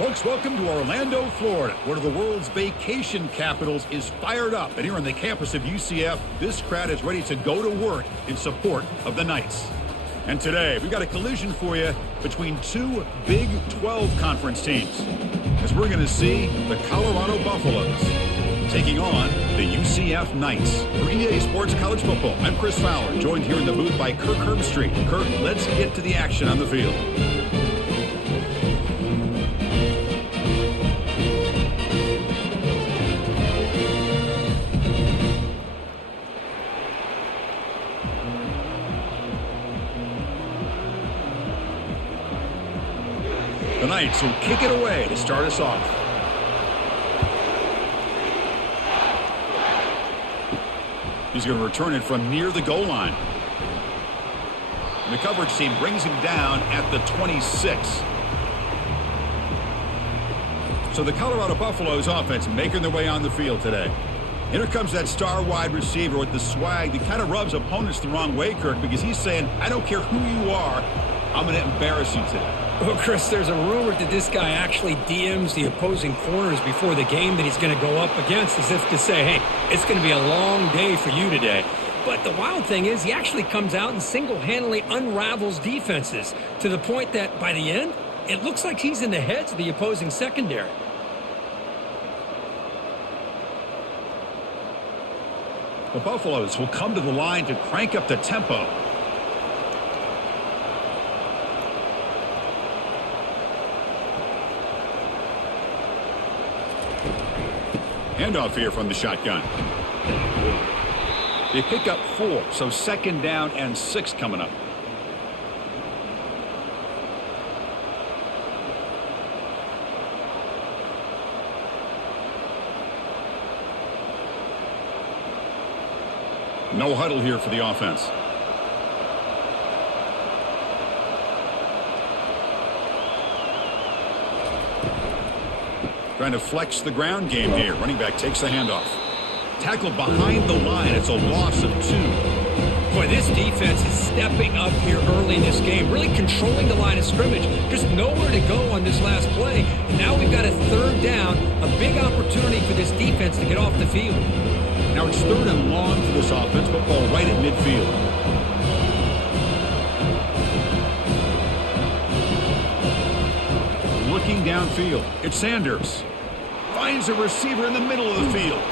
Folks, welcome to Orlando, Florida. One of the world's vacation capitals is fired up. And here on the campus of UCF, this crowd is ready to go to work in support of the Knights. And today, we've got a collision for you between two Big 12 conference teams, as we're going to see the Colorado Buffaloes taking on the UCF Knights. For EA Sports College Football, I'm Chris Fowler, joined here in the booth by Kirk Herbstreit. Kirk, let's get to the action on the field. The Knights will kick it away to start us off. He's going to return it from near the goal line. And the coverage team brings him down at the 26. So the Colorado Buffaloes offense making their way on the field today. Here comes that star wide receiver with the swag that kind of rubs opponents the wrong way, Kirk, because he's saying, I don't care who you are, I'm going to embarrass you today. Well, Chris, there's a rumor that this guy actually DMs the opposing corners before the game that he's going to go up against, as if to say, hey, it's going to be a long day for you today. But the wild thing is he actually comes out and single-handedly unravels defenses to the point that by the end, it looks like he's in the heads of the opposing secondary. The Buffaloes will come to the line to crank up the tempo. Handoff here from the shotgun. They pick up 4, so second down and 6 coming up. No huddle here for the offense. Trying to flex the ground game here. Running back takes the handoff. Tackled behind the line. It's a loss of 2. Boy, this defense is stepping up here early in this game, really controlling the line of scrimmage. Just nowhere to go on this last play. And now we've got a third down, a big opportunity for this defense to get off the field. Now it's third and long for this offense, football right at midfield. Looking downfield, it's Sanders. Finds a receiver in the middle of the field.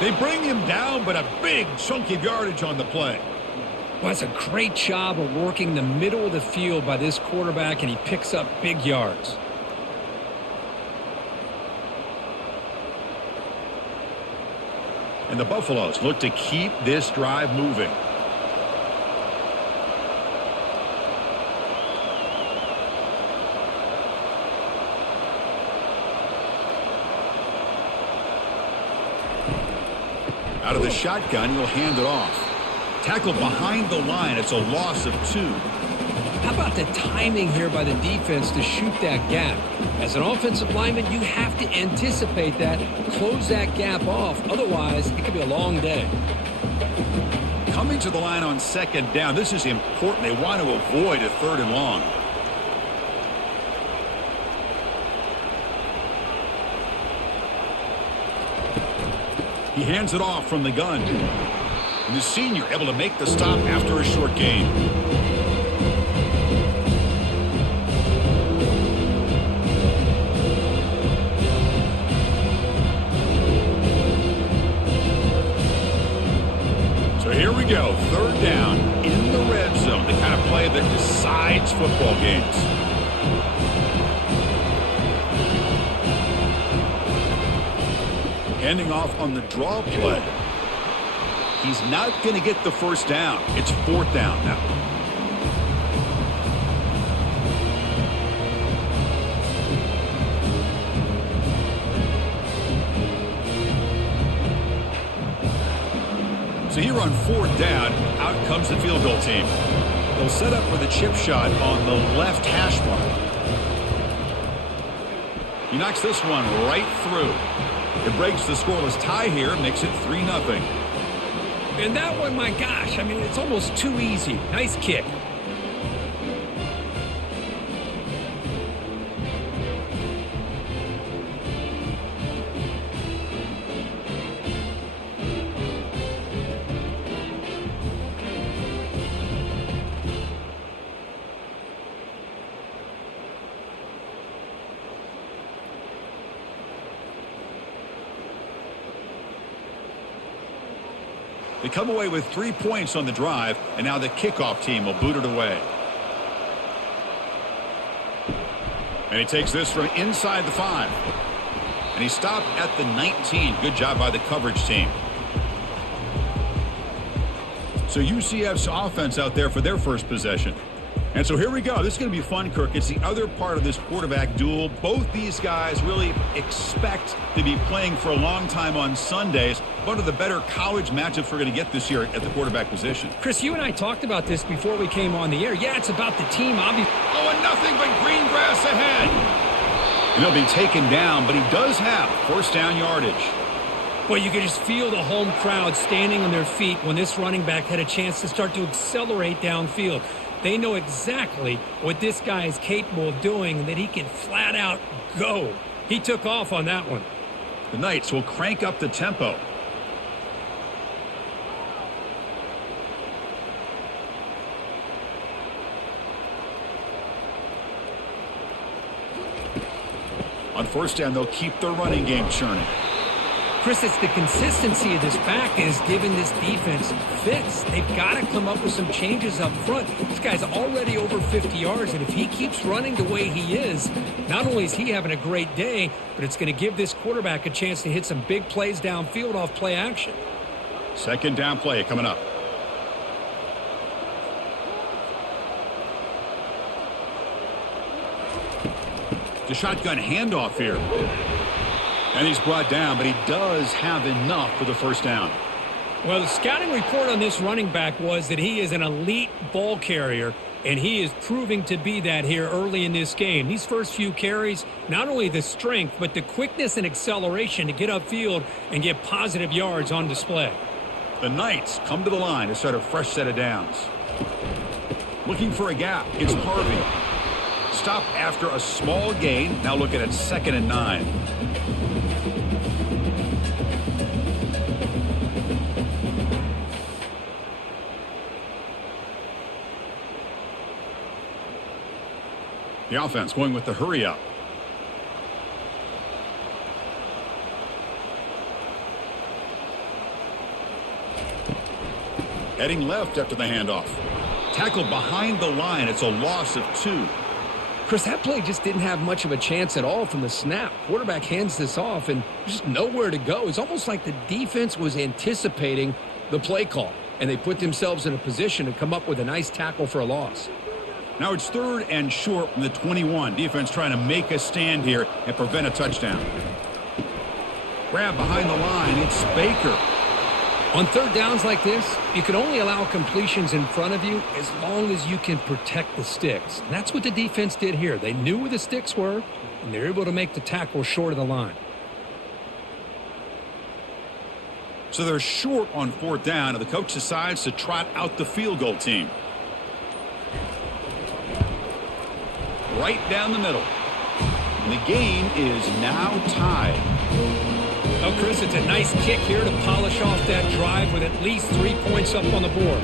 They bring him down, but a big chunk of yardage on the play. Well, that's a great job of working the middle of the field by this quarterback, and he picks up big yards. And the Buffaloes look to keep this drive moving. Out of the shotgun, he'll hand it off. Tackled behind the line. It's a loss of 2. How about the timing here by the defense to shoot that gap? As an offensive lineman, you have to anticipate that, close that gap off. Otherwise, it could be a long day. Coming to the line on second down. This is important. They want to avoid a third and long. He hands it off from the gun. And the senior able to make the stop after a short gain. So here we go. Third down in the red zone. The kind of play that decides football games. Handing off on the draw play. He's not going to get the first down. It's fourth down now. So here on fourth down, out comes the field goal team. They'll set up for the chip shot on the left hash mark. He knocks this one right through. It breaks the scoreless tie here, makes it 3-0. And that one, my gosh, I mean, it's almost too easy. Nice kick. They come away with 3 points on the drive, and now the kickoff team will boot it away. And he takes this from inside the 5. And he stopped at the 19. Good job by the coverage team. So UCF's offense out there for their first possession. And so here we go. This is going to be fun, Kirk. It's the other part of this quarterback duel. Both these guys really expect to be playing for a long time on Sundays. One of the better college matchups we're going to get this year at the quarterback position. Chris, you and I talked about this before we came on the air. Yeah, it's about the team, obviously. Oh, and nothing but green grass ahead. And he'll be taken down, but he does have first down yardage. Well, you could just feel the home crowd standing on their feet when this running back had a chance to start to accelerate downfield. They know exactly what this guy is capable of doing and that he can flat out go. He took off on that one. The Knights will crank up the tempo. On first down, they'll keep their running game churning. Chris, it's the consistency of this back that has given this defense fits. They've got to come up with some changes up front. This guy's already over 50 yards, and if he keeps running the way he is, not only is he having a great day, but it's going to give this quarterback a chance to hit some big plays downfield off play action. Second down play coming up. The shotgun handoff here. And he's brought down, but he does have enough for the first down. Well, the scouting report on this running back was that he is an elite ball carrier, and he is proving to be that here early in this game. These first few carries, not only the strength, but the quickness and acceleration to get upfield and get positive yards on display. The Knights come to the line to start a fresh set of downs. Looking for a gap. It's Harvey. Stop after a small gain. Now looking at 2nd and 9. The offense going with the hurry up. Heading left after the handoff. Tackled behind the line. It's a loss of 2. Chris, that play just didn't have much of a chance at all from the snap. Quarterback hands this off and just nowhere to go. It's almost like the defense was anticipating the play call, and they put themselves in a position to come up with a nice tackle for a loss. Now it's 3rd and short from the 21. Defense trying to make a stand here and prevent a touchdown. Grab behind the line. It's Baker. On third downs like this, you can only allow completions in front of you as long as you can protect the sticks. And that's what the defense did here. They knew where the sticks were, and they're able to make the tackle short of the line. So they're short on 4th down, and the coach decides to trot out the field goal team. Right down the middle. And the game is now tied. Oh, Chris, it's a nice kick here to polish off that drive with at least 3 points up on the board.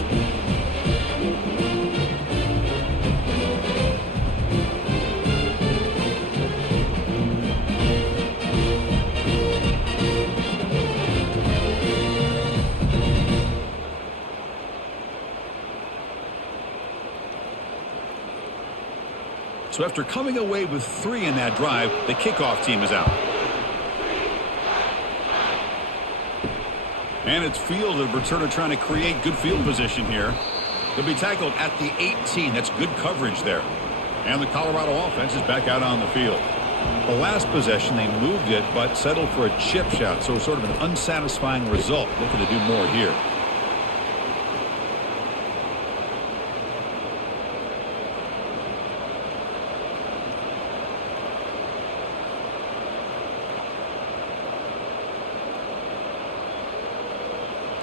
So after coming away with 3 in that drive, the kickoff team is out. And it's fielded. Returner trying to create good field position here. He'll be tackled at the 18. That's good coverage there. And the Colorado offense is back out on the field. The last possession, they moved it, but settled for a chip shot. So sort of an unsatisfying result. Looking to do more here.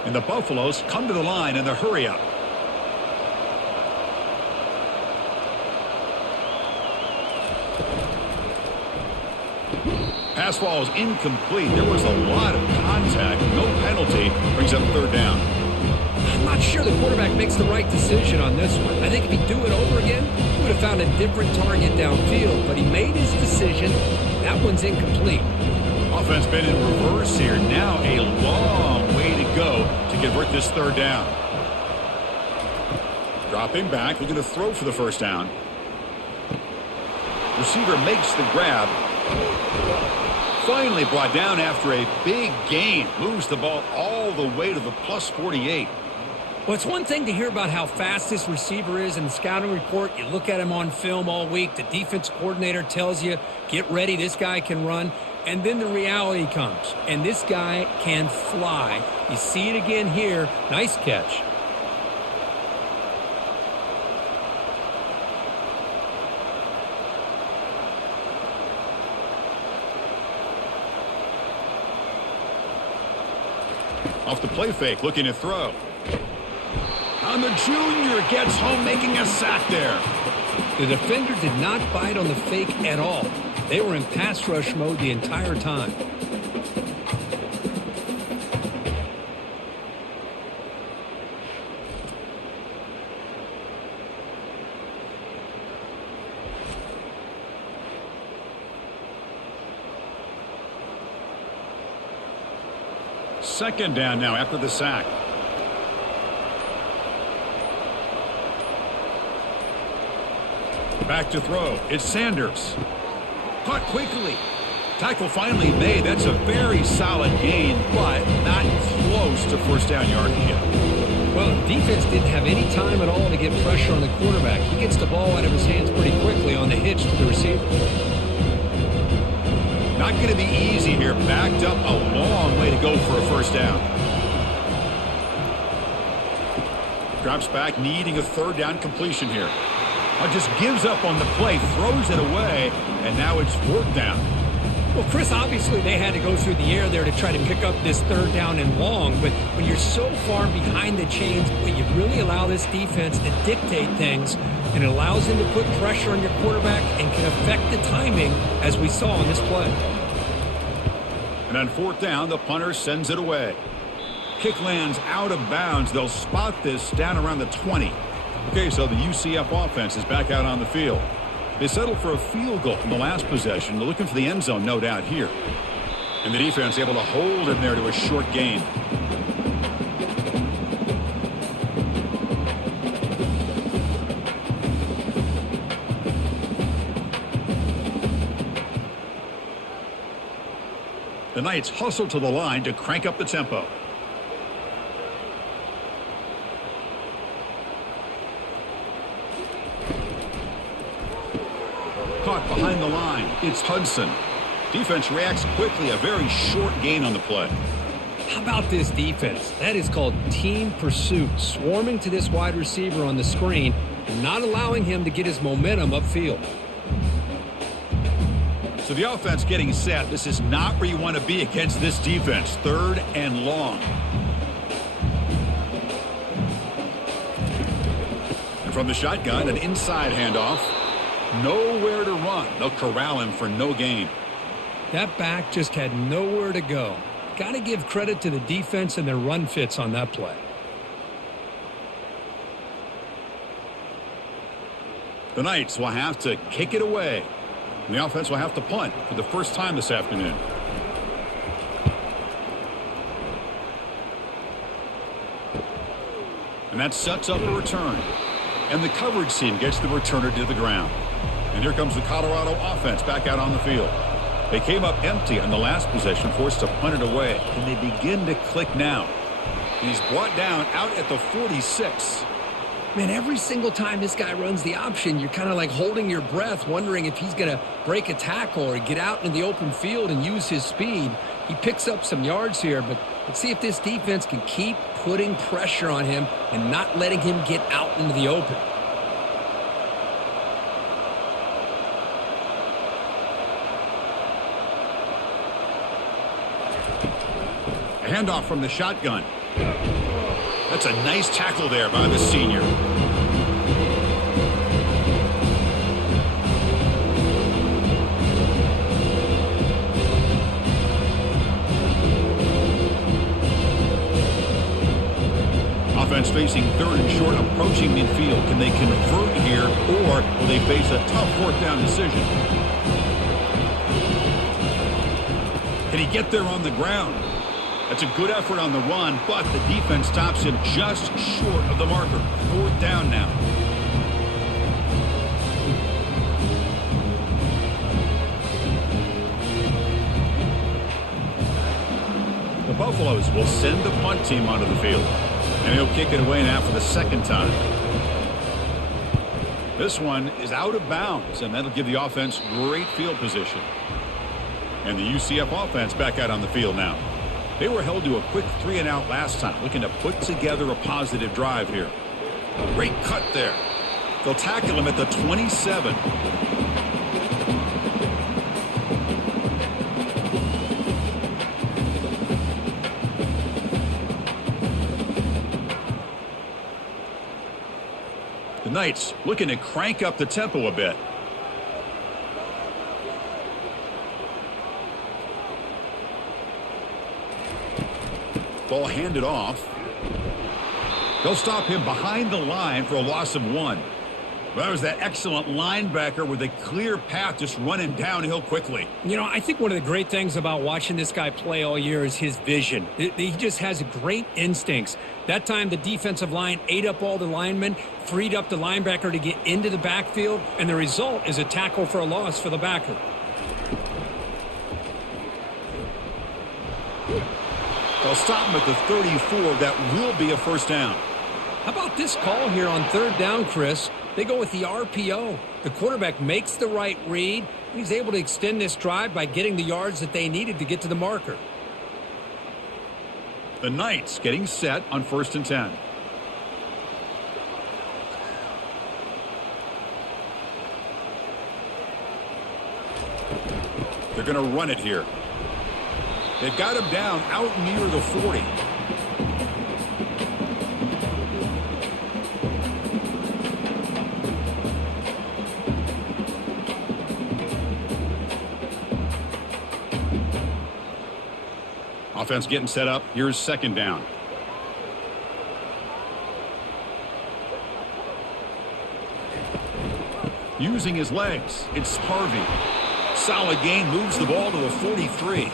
And the Buffaloes come to the line in the hurry up. Pass ball is incomplete. There was a lot of contact. No penalty. Brings up 3rd down. I'm not sure the quarterback makes the right decision on this one. I think if he'd do it over again, he would have found a different target downfield. But he made his decision. That one's incomplete. Offense been in reverse here. Now a long way to go to convert this third down. Dropping back, looking to throw for the first down. Receiver makes the grab. Finally brought down after a big gain. Moves the ball all the way to the plus 48. Well, it's one thing to hear about how fast this receiver is in the scouting report. You look at him on film all week. The defense coordinator tells you, get ready, this guy can run. And then the reality comes, and this guy can fly. You see it again here. Nice catch. Off the play fake, looking to throw. And the junior gets home, making a sack there. The defender did not bite on the fake at all. They were in pass rush mode the entire time. Second down now after the sack. Back to throw. It's Sanders. Caught quickly. Tackle finally made. That's a very solid gain, but not close to first down yardage yet. Well, the defense didn't have any time at all to get pressure on the quarterback. He gets the ball out of his hands pretty quickly on the hitch to the receiver. Not going to be easy here. Backed up a long way to go for a first down. Drops back, needing a third down completion here. Just gives up on the play, throws it away, and now it's fourth down. Well, Chris, obviously they had to go through the air there to try to pick up this third down and long, but when you're so far behind the chains, you really allow this defense to dictate things, and it allows them to put pressure on your quarterback and can affect the timing, as we saw on this play. And on fourth down, the punter sends it away. Kick lands out of bounds. They'll spot this down around the 20. Okay, so the UCF offense is back out on the field. They settled for a field goal in the last possession. They're looking for the end zone, no doubt, here. And the defense able to hold him there to a short gain. The Knights hustle to the line to crank up the tempo. Caught behind the line. It's Hudson. Defense reacts quickly. A very short gain on the play. How about this defense? That is called team pursuit. Swarming to this wide receiver on the screen and not allowing him to get his momentum upfield. So the offense getting set. This is not where you want to be against this defense. Third and long. And from the shotgun, an inside handoff. Nowhere to run. They'll corral him for no gain. That back just had nowhere to go. Got to give credit to the defense and their run fits on that play. The Knights will have to kick it away. And the offense will have to punt for the first time this afternoon. And that sets up a return. And the coverage team gets the returner to the ground. And here comes the Colorado offense back out on the field. They came up empty on the last possession, forced to punt it away. And they begin to click now. He's brought down out at the 46. Man, every single time this guy runs the option, you're kind of like holding your breath, wondering if he's going to break a tackle or get out in the open field and use his speed. He picks up some yards here, but let's see if this defense can keep putting pressure on him and not letting him get out into the open. A handoff from the shotgun. That's a nice tackle there by the senior. Offense facing third and short, approaching midfield. Can they convert here, or will they face a tough fourth down decision? Can he get there on the ground? That's a good effort on the run, but the defense stops him just short of the marker. 4th down now. The Buffaloes will send the punt team onto the field, and he'll kick it away now for the 2nd time. This one is out of bounds, and that'll give the offense great field position. And the UCF offense back out on the field now. They were held to a quick 3-and-out last time, looking to put together a positive drive here. Great cut there. They'll tackle him at the 27. The Knights looking to crank up the tempo a bit. Ball handed off. They'll stop him behind the line for a loss of 1. That was that excellent linebacker with a clear path just running downhill quickly. You know, I think one of the great things about watching this guy play all year is his vision. He just has great instincts. That time the defensive line ate up all the linemen, freed up the linebacker to get into the backfield, and the result is a tackle for a loss for the backer. They'll stop him at the 34. That will be a 1st down. How about this call here on 3rd down, Chris? They go with the RPO. The quarterback makes the right read. He's able to extend this drive by getting the yards that they needed to get to the marker. The Knights getting set on 1st and 10. They're going to run it here. They've got him down out near the 40. Offense getting set up. Here's 2nd down. Using his legs, it's Harvey. Solid gain, moves the ball to the 43.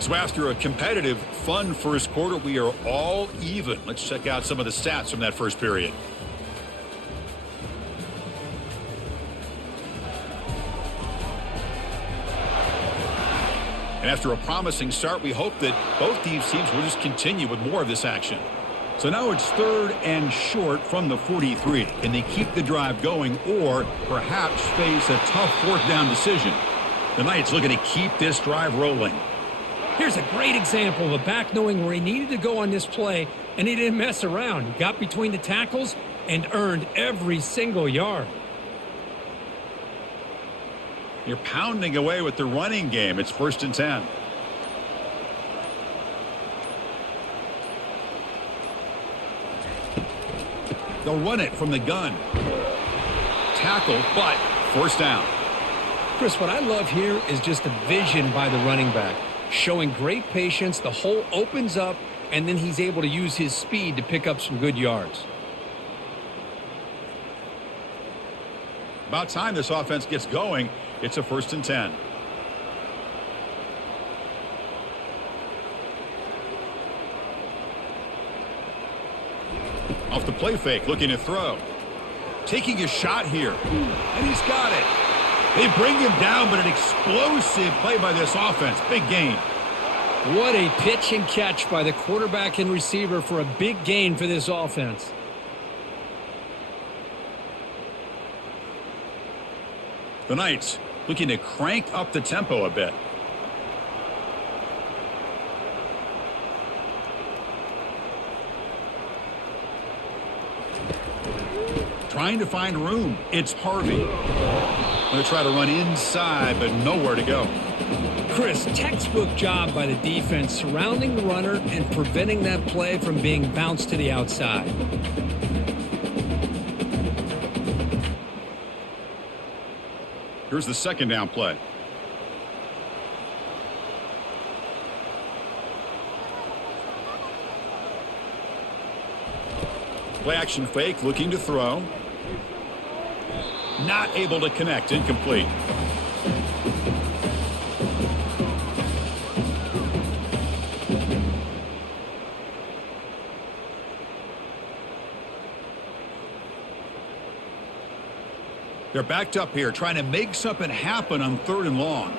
So after a competitive, fun first quarter, we are all even. Let's check out some of the stats from that first period. And after a promising start, we hope that both these teams will just continue with more of this action. So now it's 3rd and short from the 43. Can they keep the drive going or perhaps face a tough 4th down decision? The Knights looking to keep this drive rolling. Here's a great example of a back knowing where he needed to go on this play, and he didn't mess around. He got between the tackles and earned every single yard. You're pounding away with the running game. It's 1st and 10. They'll run it from the gun. Tackle, but 1st down. Chris, what I love here is just the vision by the running back. Showing great patience, the hole opens up, and then he's able to use his speed to pick up some good yards. About time this offense gets going. It's a 1st and 10. Off the play fake, looking to throw. Taking a shot here, and he's got it. They bring him down, but an explosive play by this offense. Big gain. What a pitch and catch by the quarterback and receiver for a big gain for this offense. The Knights looking to crank up the tempo a bit. Trying to find room. It's Harvey. Going to try to run inside, but nowhere to go. Chris, textbook job by the defense surrounding the runner and preventing that play from being bounced to the outside. Here's the 2nd down play. Play action fake, looking to throw. Not able to connect, incomplete. They're backed up here, trying to make something happen on 3rd and long.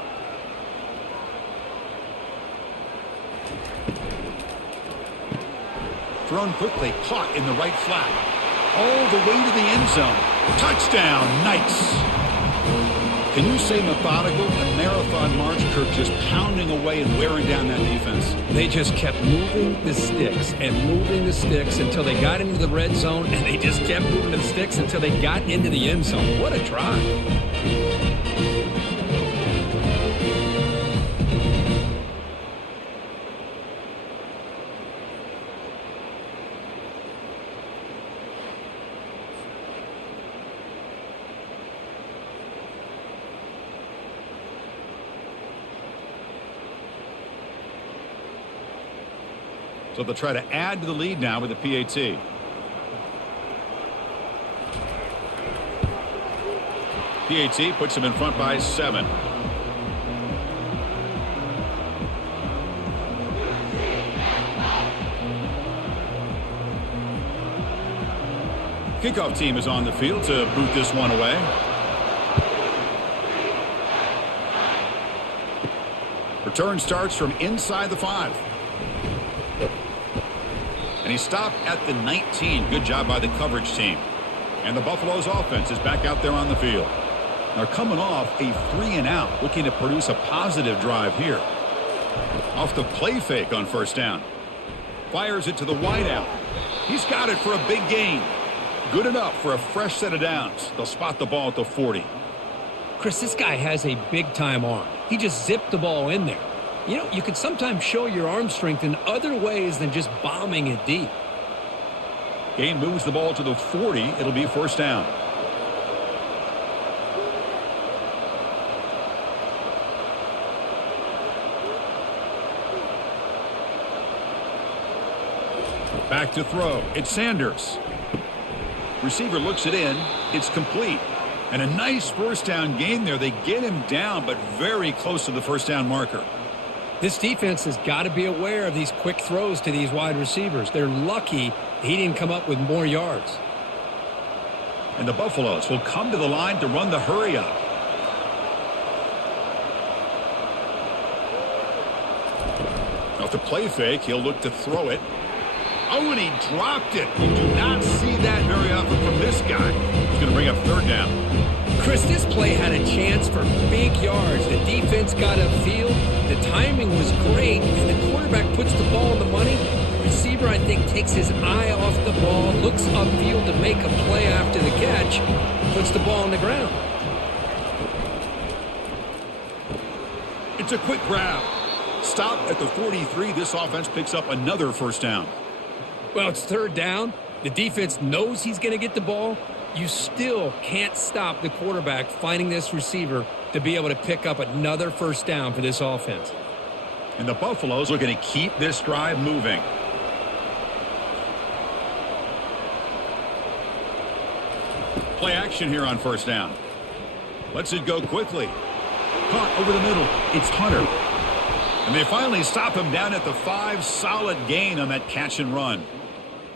Thrown quickly, caught in the right flat. All the way to the end zone. Touchdown, Knights. Can you say methodical? A marathon march, Kirk, just pounding away and wearing down that defense. They just kept moving the sticks and moving the sticks until they got into the red zone, and they just kept moving the sticks until they got into the end zone. What a drive. So they'll try to add to the lead now with the PAT. PAT puts them in front by 7. Kickoff team is on the field to boot this one away. Return starts from inside the 5. And he stopped at the 19. Good job by the coverage team. And the Buffalo's offense is back out there on the field. They're coming off a 3-and-out, looking to produce a positive drive here. Off the play fake on 1st down. Fires it to the wideout. He's got it for a big gain. Good enough for a fresh set of downs. They'll spot the ball at the 40. Chris, this guy has a big-time arm. He just zipped the ball in there. You know, you can sometimes show your arm strength in other ways than just bombing it deep. Gain moves the ball to the 40. It'll be 1st down. Back to throw. It's Sanders. Receiver looks it in. It's complete. And a nice 1st down gain there. They get him down, but very close to the 1st down marker. This defense has got to be aware of these quick throws to these wide receivers. They're lucky he didn't come up with more yards. And the Buffaloes will come to the line to run the hurry up. Off the play fake, he'll look to throw it. Oh, and he dropped it. You do not see that very often from this guy. He's going to bring up 3rd down. Chris, this play had a chance for big yards. The defense got upfield. The timing was great, and the quarterback puts the ball in the money. The receiver, I think, takes his eye off the ball, looks upfield to make a play after the catch, puts the ball on the ground. It's a quick grab. Stop at the 43. This offense picks up another 1st down. Well, it's 3rd down. The defense knows he's going to get the ball. You still can't stop the quarterback finding this receiver to be able to pick up another 1st down for this offense. And the Buffaloes are going to keep this drive moving. Play action here on 1st down. Lets it go quickly. Caught over the middle. It's Hunter. And they finally stop him down at the 5. Solid gain on that catch and run.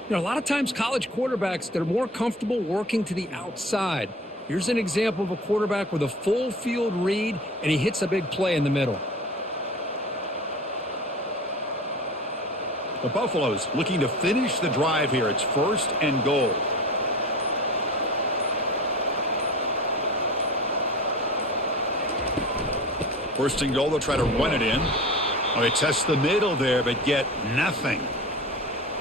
You know, a lot of times college quarterbacks, they're more comfortable working to the outside. Here's an example of a quarterback with a full field read, and he hits a big play in the middle. The Buffaloes looking to finish the drive here. It's 1st and goal. First and goal, they'll try to run it in. Oh, they test the middle there, but get nothing.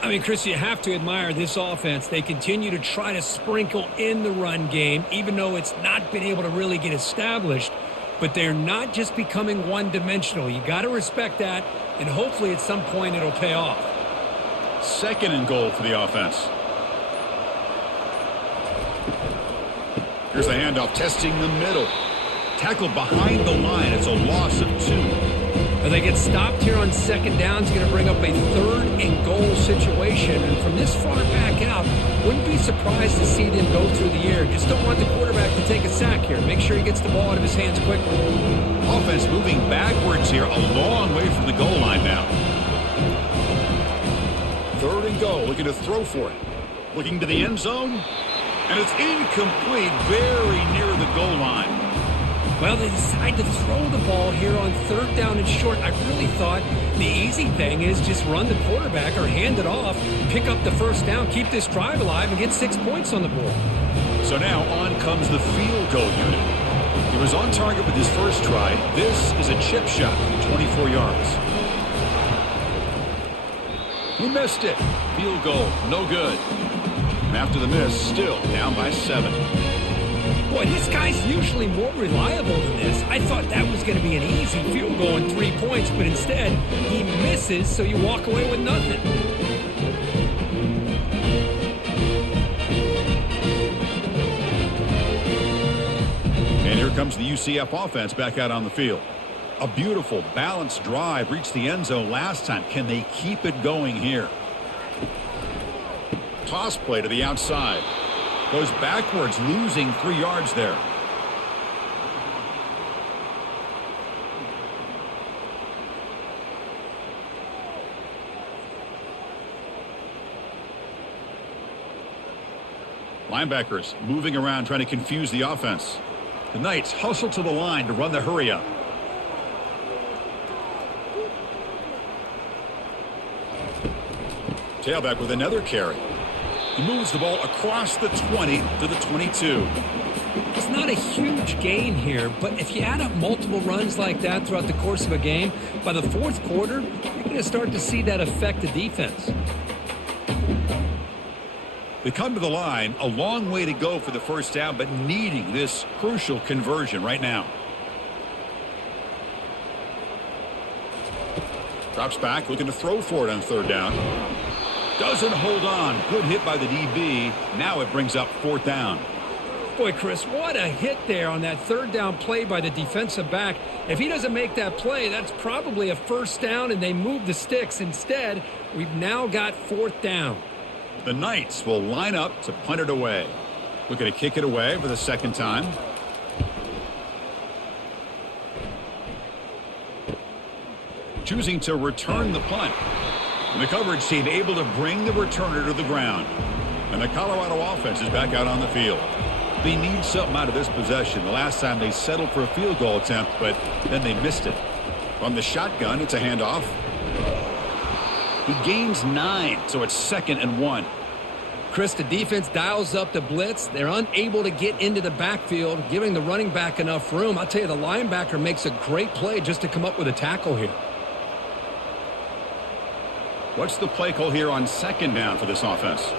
I mean, Chris, you have to admire this offense. They continue to try to sprinkle in the run game, even though it's not been able to really get established. But they're not just becoming one-dimensional. You got to respect that, and hopefully at some point it'll pay off. 2nd and goal for the offense. Here's the handoff, testing the middle. Tackled behind the line. It's a loss of 2. But they get stopped here on second down. It's going to bring up a third and goal situation. And from this far back out, wouldn't be surprised to see them go through the air. Just don't want the quarterback to take a sack here. Make sure he gets the ball out of his hands quickly. Offense moving backwards here, a long way from the goal line now. Third and goal, looking to throw for it. Looking to the end zone, and it's incomplete, very near the goal line. Well, they decide to throw the ball here on third down and short. I really thought the easy thing is just run the quarterback or hand it off, pick up the first down, keep this drive alive, and get 6 points on the board. So now on comes the field goal unit. He was on target with his first try. This is a chip shot from 24 yards. He missed it. Field goal, no good. And after the miss, still down by 7. Boy, this guy's usually more reliable than this. I thought that was going to be an easy field goal and 3 points, but instead, he misses, so you walk away with nothing. And here comes the UCF offense back out on the field. A beautiful, balanced drive reached the end zone last time. Can they keep it going here? Toss play to the outside. Goes backwards, losing 3 yards there. Linebackers moving around, trying to confuse the offense. The Knights hustle to the line to run the hurry up. Tailback with another carry. He moves the ball across the 20 to the 22. It's not a huge gain here, but if you add up multiple runs like that throughout the course of a game, by the fourth quarter, you're going to start to see that affect the defense. They come to the line, a long way to go for the first down, but needing this crucial conversion right now. Drops back, looking to throw for it on third down. Doesn't hold on. Good hit by the DB. Now it brings up fourth down. Boy, Chris, what a hit there on that third down play by the defensive back. If he doesn't make that play, that's probably a first down, and they move the sticks. Instead, we've now got fourth down. The Knights will line up to punt it away. Looking to kick it away for the second time. Choosing to return the punt. And the coverage team able to bring the returner to the ground. And the Colorado offense is back out on the field. They need something out of this possession. The last time they settled for a field goal attempt, but then they missed it. From the shotgun, it's a handoff. He gains 9, so it's 2nd and 1. Chris, the defense dials up the blitz. They're unable to get into the backfield, giving the running back enough room. I'll tell you, the linebacker makes a great play just to come up with a tackle here. What's the play call here on second down for this offense?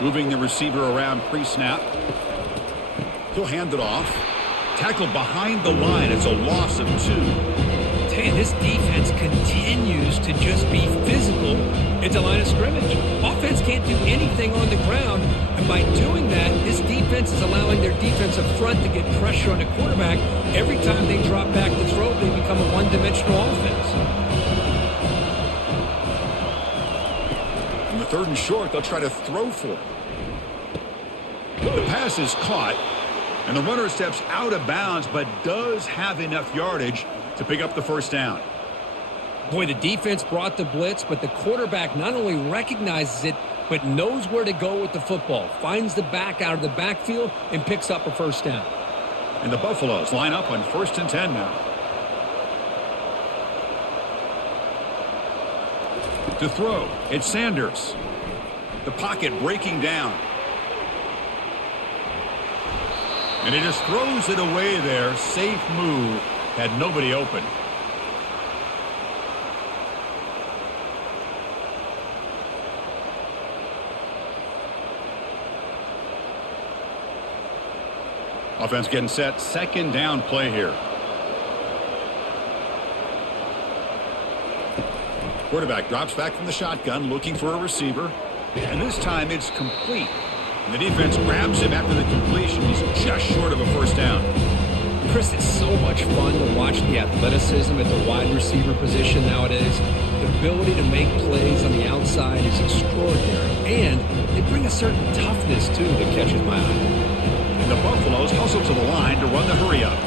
Moving the receiver around pre-snap. He'll hand it off. Tackled behind the line. It's a loss of 2. Man, this defense continues to just be physical at the line of scrimmage. Offense can't do anything on the ground, and by doing that, this defense is allowing their defensive front to get pressure on the quarterback. Every time they drop back to throw, they become a one-dimensional offense. On the third and short, they'll try to throw for it. The pass is caught, and the runner steps out of bounds, but does have enough yardage to pick up the first down. Boy, the defense brought the blitz, but the quarterback not only recognizes it, but knows where to go with the football. Finds the back out of the backfield and picks up a first down. And the Buffaloes line up on 1st and 10 now. To throw, it's Sanders. The pocket breaking down. And he just throws it away there. Safe move. Had nobody open. Offense getting set. Second down play here. Quarterback drops back from the shotgun looking for a receiver. And this time it's complete. And the defense grabs him after the completion. He's just short of a first down. Chris, it's so much fun to watch the athleticism at the wide receiver position nowadays. The ability to make plays on the outside is extraordinary, and they bring a certain toughness, too, that catches my eye. And the Buffaloes hustle to the line to run the hurry-up.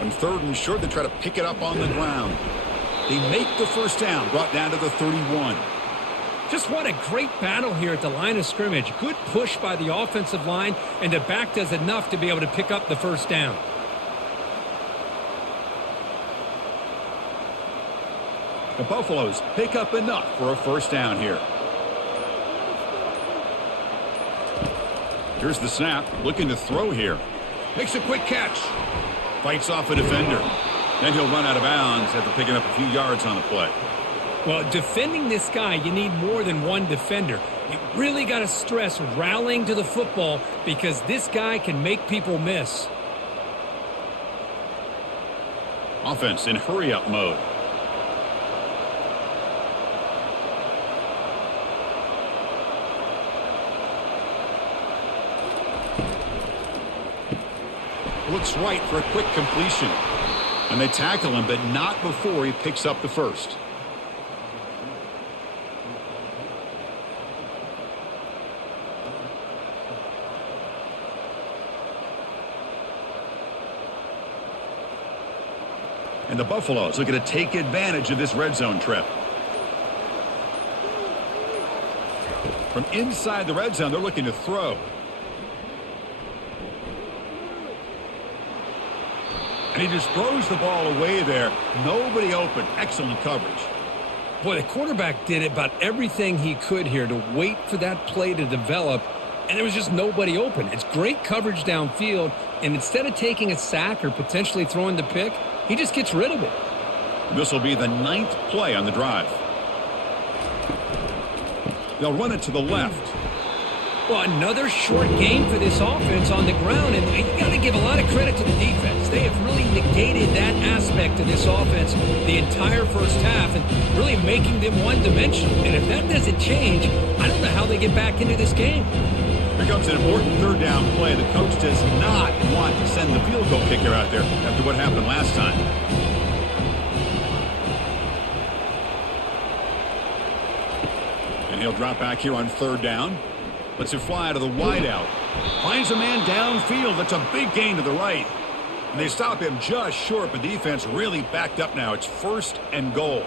On 3rd and short, they try to pick it up on the ground. They make the first down, brought down to the 31. Just what a great battle here at the line of scrimmage. Good push by the offensive line, and the back does enough to be able to pick up the first down. The Buffaloes pick up enough for a first down here. Here's the snap, looking to throw here. Makes a quick catch. Fights off a defender. Then he'll run out of bounds after picking up a few yards on the play. Well, defending this guy, you need more than one defender. You really got to stress rallying to the football because this guy can make people miss. Offense in hurry-up mode. Looks right for a quick completion. And they tackle him, but not before he picks up the first. And the Buffaloes looking to take advantage of this red zone trip. From inside the red zone, they're looking to throw. And he just throws the ball away there. Nobody open. Excellent coverage. Boy, the quarterback did about everything he could here to wait for that play to develop, and there was just nobody open. It's great coverage downfield, and instead of taking a sack or potentially throwing the pick, he just gets rid of it. This will be the 9th play on the drive. They'll run it to the left. Well, another short game for this offense on the ground, and you got to give a lot of credit to the defense. They have really negated that aspect of this offense the entire first half and really making them one-dimensional. And if that doesn't change, I don't know how they get back into this game. Here comes an important 3rd down play. The coach does not want to send the field goal kicker out there after what happened last time. And he'll drop back here on 3rd down. Lets it fly to the wideout. Finds a man downfield. That's a big gain to the right. And they stop him just short, but the defense really backed up now. It's 1st and goal.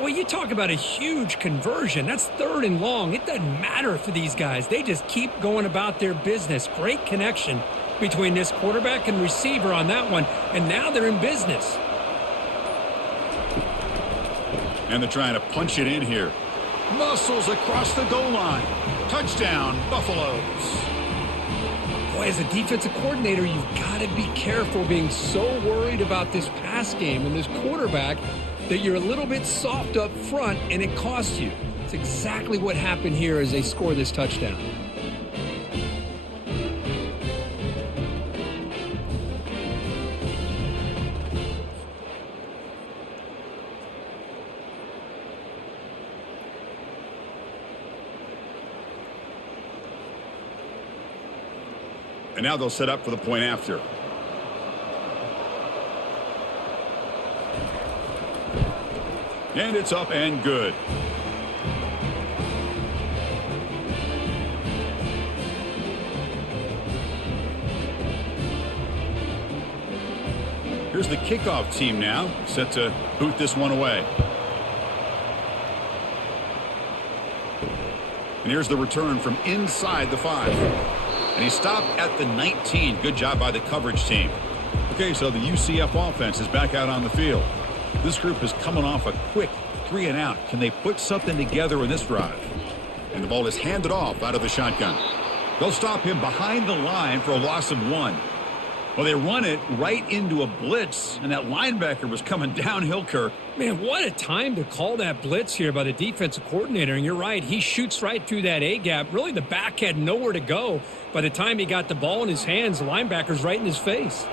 Well, you talk about a huge conversion. That's 3rd and long. It doesn't matter for these guys. They just keep going about their business. Great connection between this quarterback and receiver on that one, and now they're in business. And they're trying to punch it in here. Muscles across the goal line. Touchdown, Buffaloes. Boy, as a defensive coordinator, you've got to be careful being so worried about this pass game and this quarterback that you're a little bit soft up front, and it costs you. It's exactly what happened here as they score this touchdown. And now they'll set up for the point after. And it's up and good. Here's the kickoff team now, set to boot this one away. And here's the return from inside the 5. And he stopped at the 19. Good job by the coverage team. Okay, so the UCF offense is back out on the field. This group is coming off a quick 3 and out. Can they put something together in this drive? And the ball is handed off out of the shotgun. They'll stop him behind the line for a loss of 1. Well, they run it right into a blitz, and that linebacker was coming downhill, Kirk. Man, what a time to call that blitz here by the defensive coordinator. And you're right, he shoots right through that A-gap. Really, the back had nowhere to go. By the time he got the ball in his hands, the linebacker's right in his face.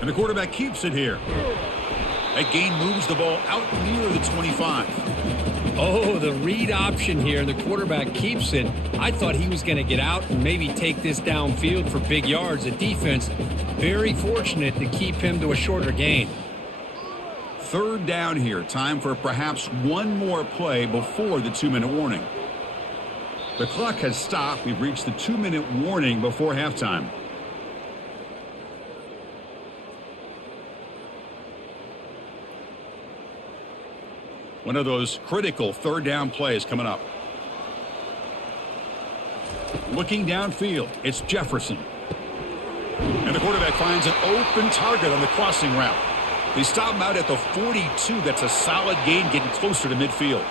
And the quarterback keeps it here. That gain moves the ball out near the 25. Oh, the read option here, and the quarterback keeps it. I thought he was going to get out and maybe take this downfield for big yards. The defense, very fortunate to keep him to a shorter gain. Third down here. Time for perhaps one more play before the 2-minute warning. The clock has stopped. We've reached the 2-minute warning before halftime. One of those critical third down plays coming up. Looking downfield, it's Jefferson. And the quarterback finds an open target on the crossing route. They stop him out at the 42. That's a solid gain, getting closer to midfield.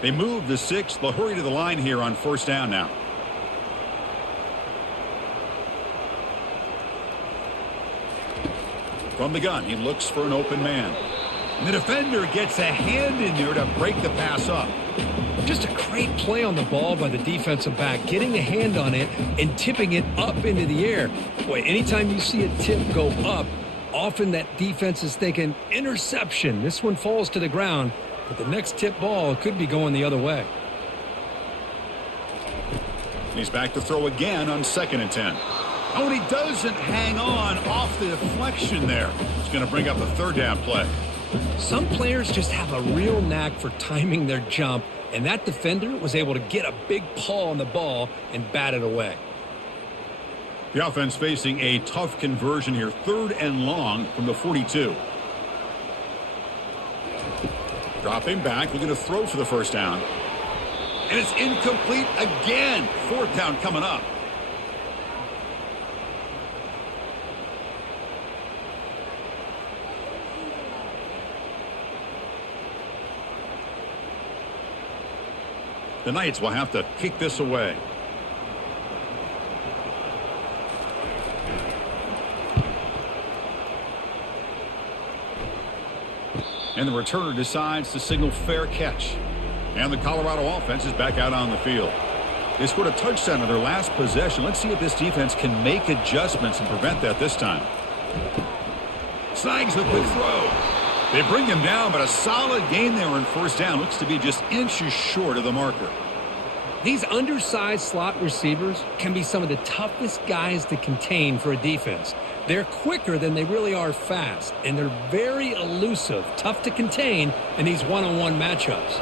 They move the 6. They'll hurry to the line here on first down now. From the gun, he looks for an open man. And the defender gets a hand in there to break the pass up. Just a great play on the ball by the defensive back, getting a hand on it and tipping it up into the air. Boy, anytime you see a tip go up, often that defense is thinking interception. This one falls to the ground, but the next tip ball could be going the other way. He's back to throw again on 2nd and 10. Oh, and he doesn't hang on off the deflection there. It's going to bring up a third down play. Some players just have a real knack for timing their jump, and that defender was able to get a big paw on the ball and bat it away. The offense facing a tough conversion here. 3rd and long from the 42. Dropping back, looking to throw for the first down. And it's incomplete again. 4th down coming up. The Knights will have to kick this away. And the returner decides to signal fair catch. And the Colorado offense is back out on the field. They scored a touchdown on their last possession. Let's see if this defense can make adjustments and prevent that this time. Snags the quick throw. They bring him down, but a solid gain there on first down. Looks to be just inches short of the marker. These undersized slot receivers can be some of the toughest guys to contain for a defense. They're quicker than they really are fast, and they're very elusive, tough to contain in these one-on-one matchups.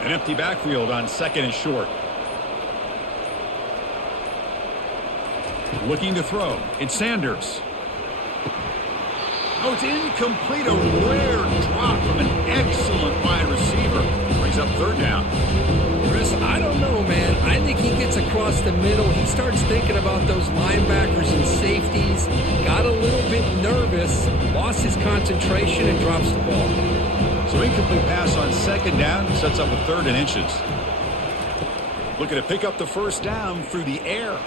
An empty backfield on 2nd and short. Looking to throw. It's Sanders. Oh, it's incomplete. A rare drop from an excellent wide receiver. Brings up 3rd down. Chris, I don't know, man. I think he gets across the middle. He starts thinking about those linebackers and safeties. Got a little bit nervous, lost his concentration, and drops the ball. So incomplete pass on 2nd down. Sets up a 3rd and inches. Looking to pick up the first down through the air.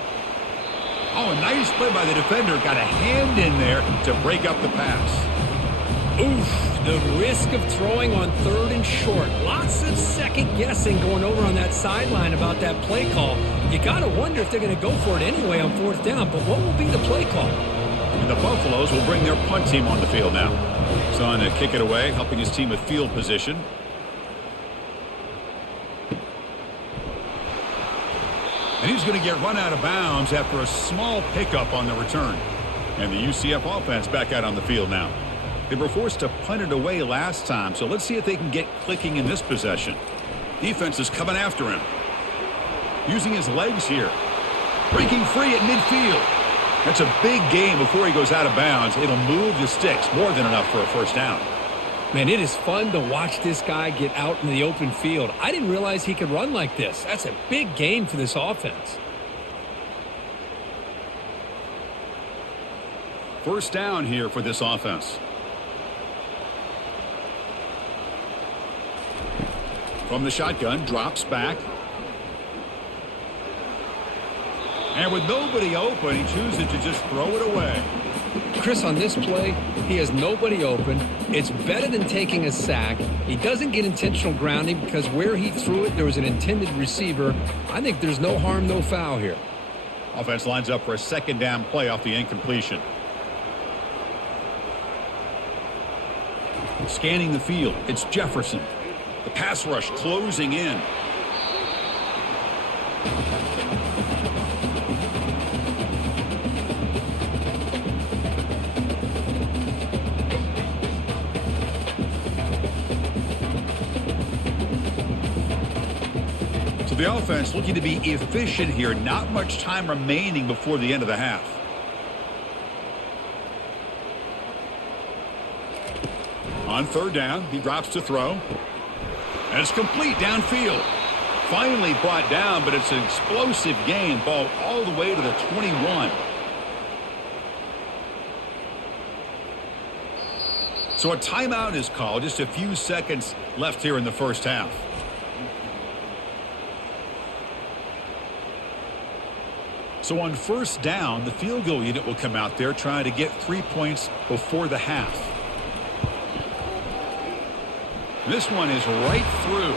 Oh, a nice play by the defender. Got a hand in there to break up the pass. Oof, the risk of throwing on 3rd and short. Lots of second guessing going over on that sideline about that play call. You got to wonder if they're going to go for it anyway on 4th down, but what will be the play call? And the Buffaloes will bring their punt team on the field now. He's on to kick it away, helping his team with field position. And he's going to get run out of bounds after a small pickup on the return. And the UCF offense back out on the field now. They were forced to punt it away last time, so let's see if they can get clicking in this possession. Defense is coming after him. Using his legs here. Breaking free at midfield. That's a big gain before he goes out of bounds. It'll move the sticks, more than enough for a first down. Man, it is fun to watch this guy get out in the open field. I didn't realize he could run like this. That's a big gain for this offense. First down here for this offense. From the shotgun, drops back. And with nobody open, he chooses to just throw it away. Chris, on this play, he has nobody open. It's better than taking a sack. He doesn't get intentional grounding because where he threw it, there was an intended receiver. I think there's no harm, no foul here. Offense lines up for a second down play off the incompletion. Scanning the field, it's Jefferson. The pass rush closing in. So the offense looking to be efficient here. Not much time remaining before the end of the half. On third down, he drops to throw. And it's complete downfield. Finally brought down, but it's an explosive gain. Ball all the way to the 21. So a timeout is called. Just a few seconds left here in the first half. So on first down, the field goal unit will come out there trying to get 3 points before the half. This one is right through.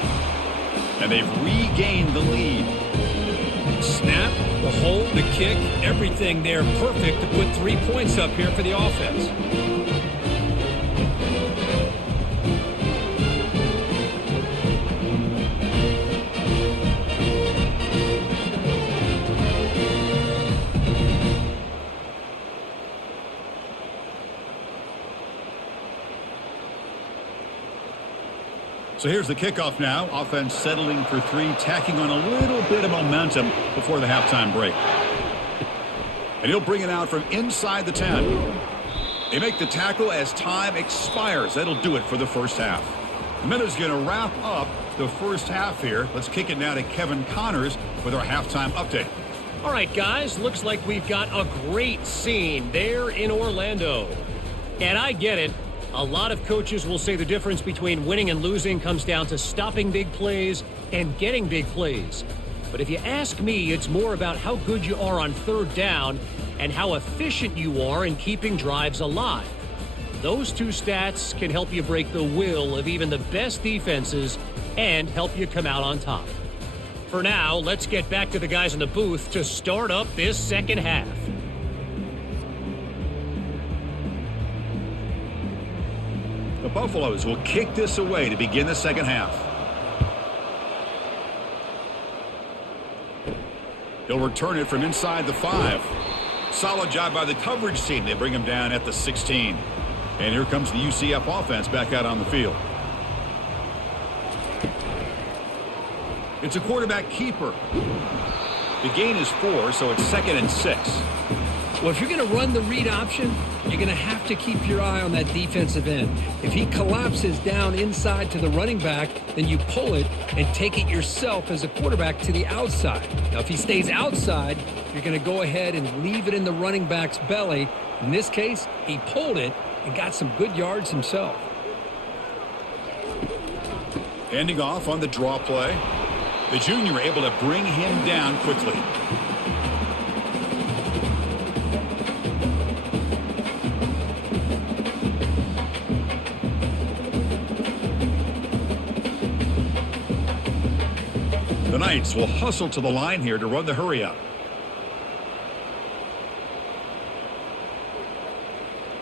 And they've regained the lead. Snap, the hold, the kick, everything there perfect to put 3 points up here for the offense. So here's the kickoff now. Offense settling for 3, tacking on a little bit of momentum before the halftime break. And he'll bring it out from inside the 10. They make the tackle as time expires. That'll do it for the first half. The Minnows going to wrap up the first half here. Let's kick it now to Kevin Connors with our halftime update. All right, guys, looks like we've got a great scene there in Orlando. And I get it. A lot of coaches will say the difference between winning and losing comes down to stopping big plays and getting big plays. But if you ask me, it's more about how good you are on third down and how efficient you are in keeping drives alive. Those two stats can help you break the will of even the best defenses and help you come out on top. For now, let's get back to the guys in the booth to start up this second half. The Buffaloes will kick this away to begin the second half. He'll return it from inside the 5. Solid job by the coverage team. They bring him down at the 16. And here comes the UCF offense back out on the field. It's a quarterback keeper. The gain is 4, so it's 2nd and 6. Well, if you're going to run the read option, you're going to have to keep your eye on that defensive end. If he collapses down inside to the running back, then you pull it and take it yourself as a quarterback to the outside. Now, if he stays outside, you're going to go ahead and leave it in the running back's belly. In this case, he pulled it and got some good yards himself. Handing off on the draw play. The junior able to bring him down quickly. The Knights will hustle to the line here to run the hurry up.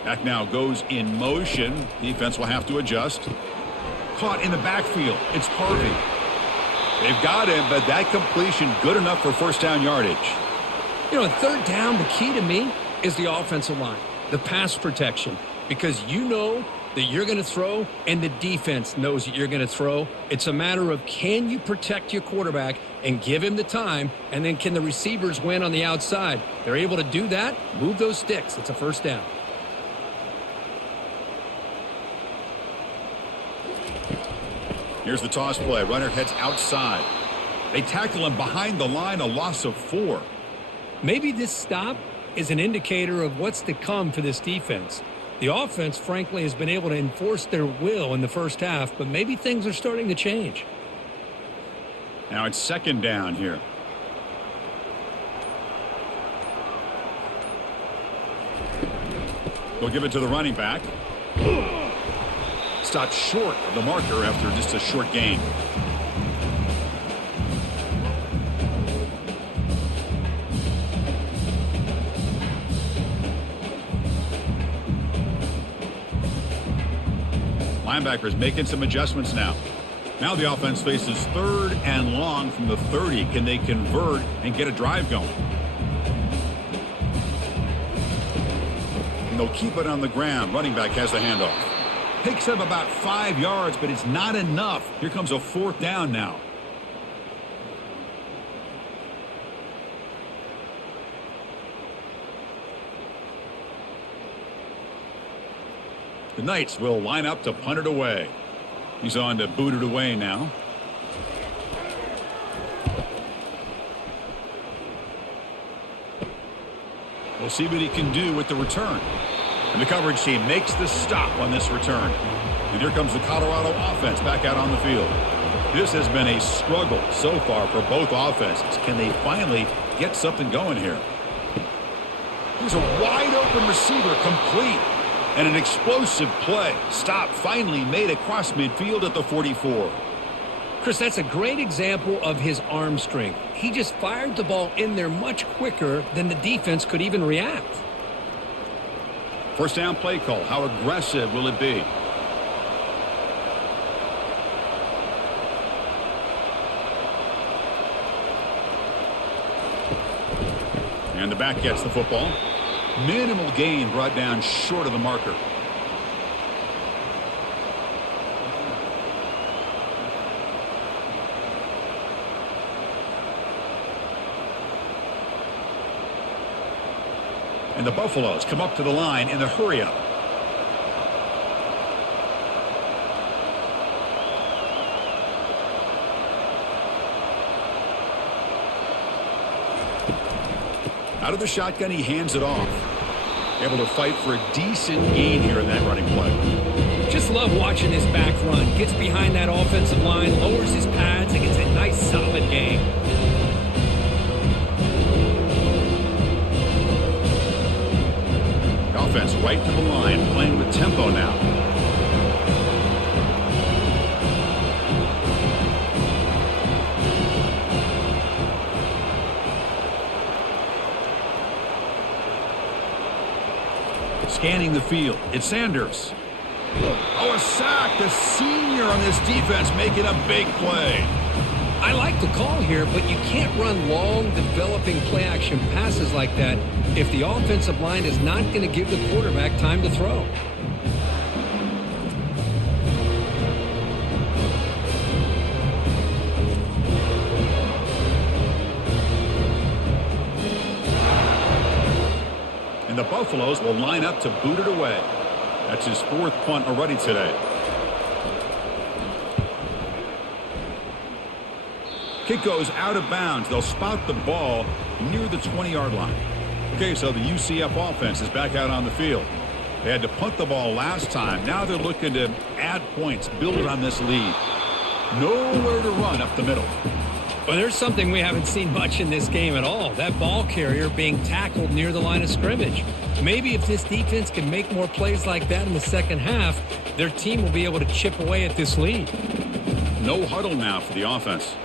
Back now goes in motion. Defense will have to adjust. Caught in the backfield. It's Harvey. They've got him, but that completion good enough for first down yardage. You know, third down, the key to me is the offensive line, the pass protection, because you know that you're going to throw and the defense knows that you're going to throw. It's a matter of can you protect your quarterback and give him the time, and then can the receivers win on the outside? They're able to do that, move those sticks. It's a first down. Here's the toss play. Runner heads outside. They tackle him behind the line, a loss of 4. Maybe this stop is an indicator of what's to come for this defense. The offense, frankly, has been able to enforce their will in the first half, but maybe things are starting to change. Now it's second down here. They'll give it to the running back. Stopped short of the marker after just a short gain. Linebackers making some adjustments now. Now the offense faces 3rd and long from the 30. Can they convert and get a drive going? And they'll keep it on the ground. Running back has the handoff. Picks up about 5 yards, but it's not enough. Here comes a 4th down now. The Knights will line up to punt it away. He's on to boot it away now. We'll see what he can do with the return. And the coverage team makes the stop on this return. And here comes the Colorado offense back out on the field. This has been a struggle so far for both offenses. Can they finally get something going here? Here's a wide open receiver, complete. And an explosive play. Stop finally made across midfield at the 44. Chris, that's a great example of his arm strength. He just fired the ball in there much quicker than the defense could even react. First down play call. How aggressive will it be? And the back gets the football. Minimal gain brought down short of the marker. And the Buffaloes come up to the line in the hurry-up. Out of the shotgun, he hands it off. Able to fight for a decent gain here in that running play. Just love watching this back run. Gets behind that offensive line, lowers his pads, and gets a nice solid gain. The offense right to the line, playing with tempo now. Scanning the field. It's Sanders. Oh, a sack. The senior on this defense making a big play. I like the call here, but you can't run long, developing play-action passes like that if the offensive line is not going to give the quarterback time to throw. And the Buffaloes will line up to boot it away. That's his 4th punt already today. Kick goes out of bounds. They'll spot the ball near the 20-yard line. Okay, so the UCF offense is back out on the field. They had to punt the ball last time. Now they're looking to add points, build on this lead. Nowhere to run up the middle. Well, there's something we haven't seen much in this game at all. That ball carrier being tackled near the line of scrimmage. Maybe if this defense can make more plays like that in the second half, their team will be able to chip away at this lead. No huddle now for the offense.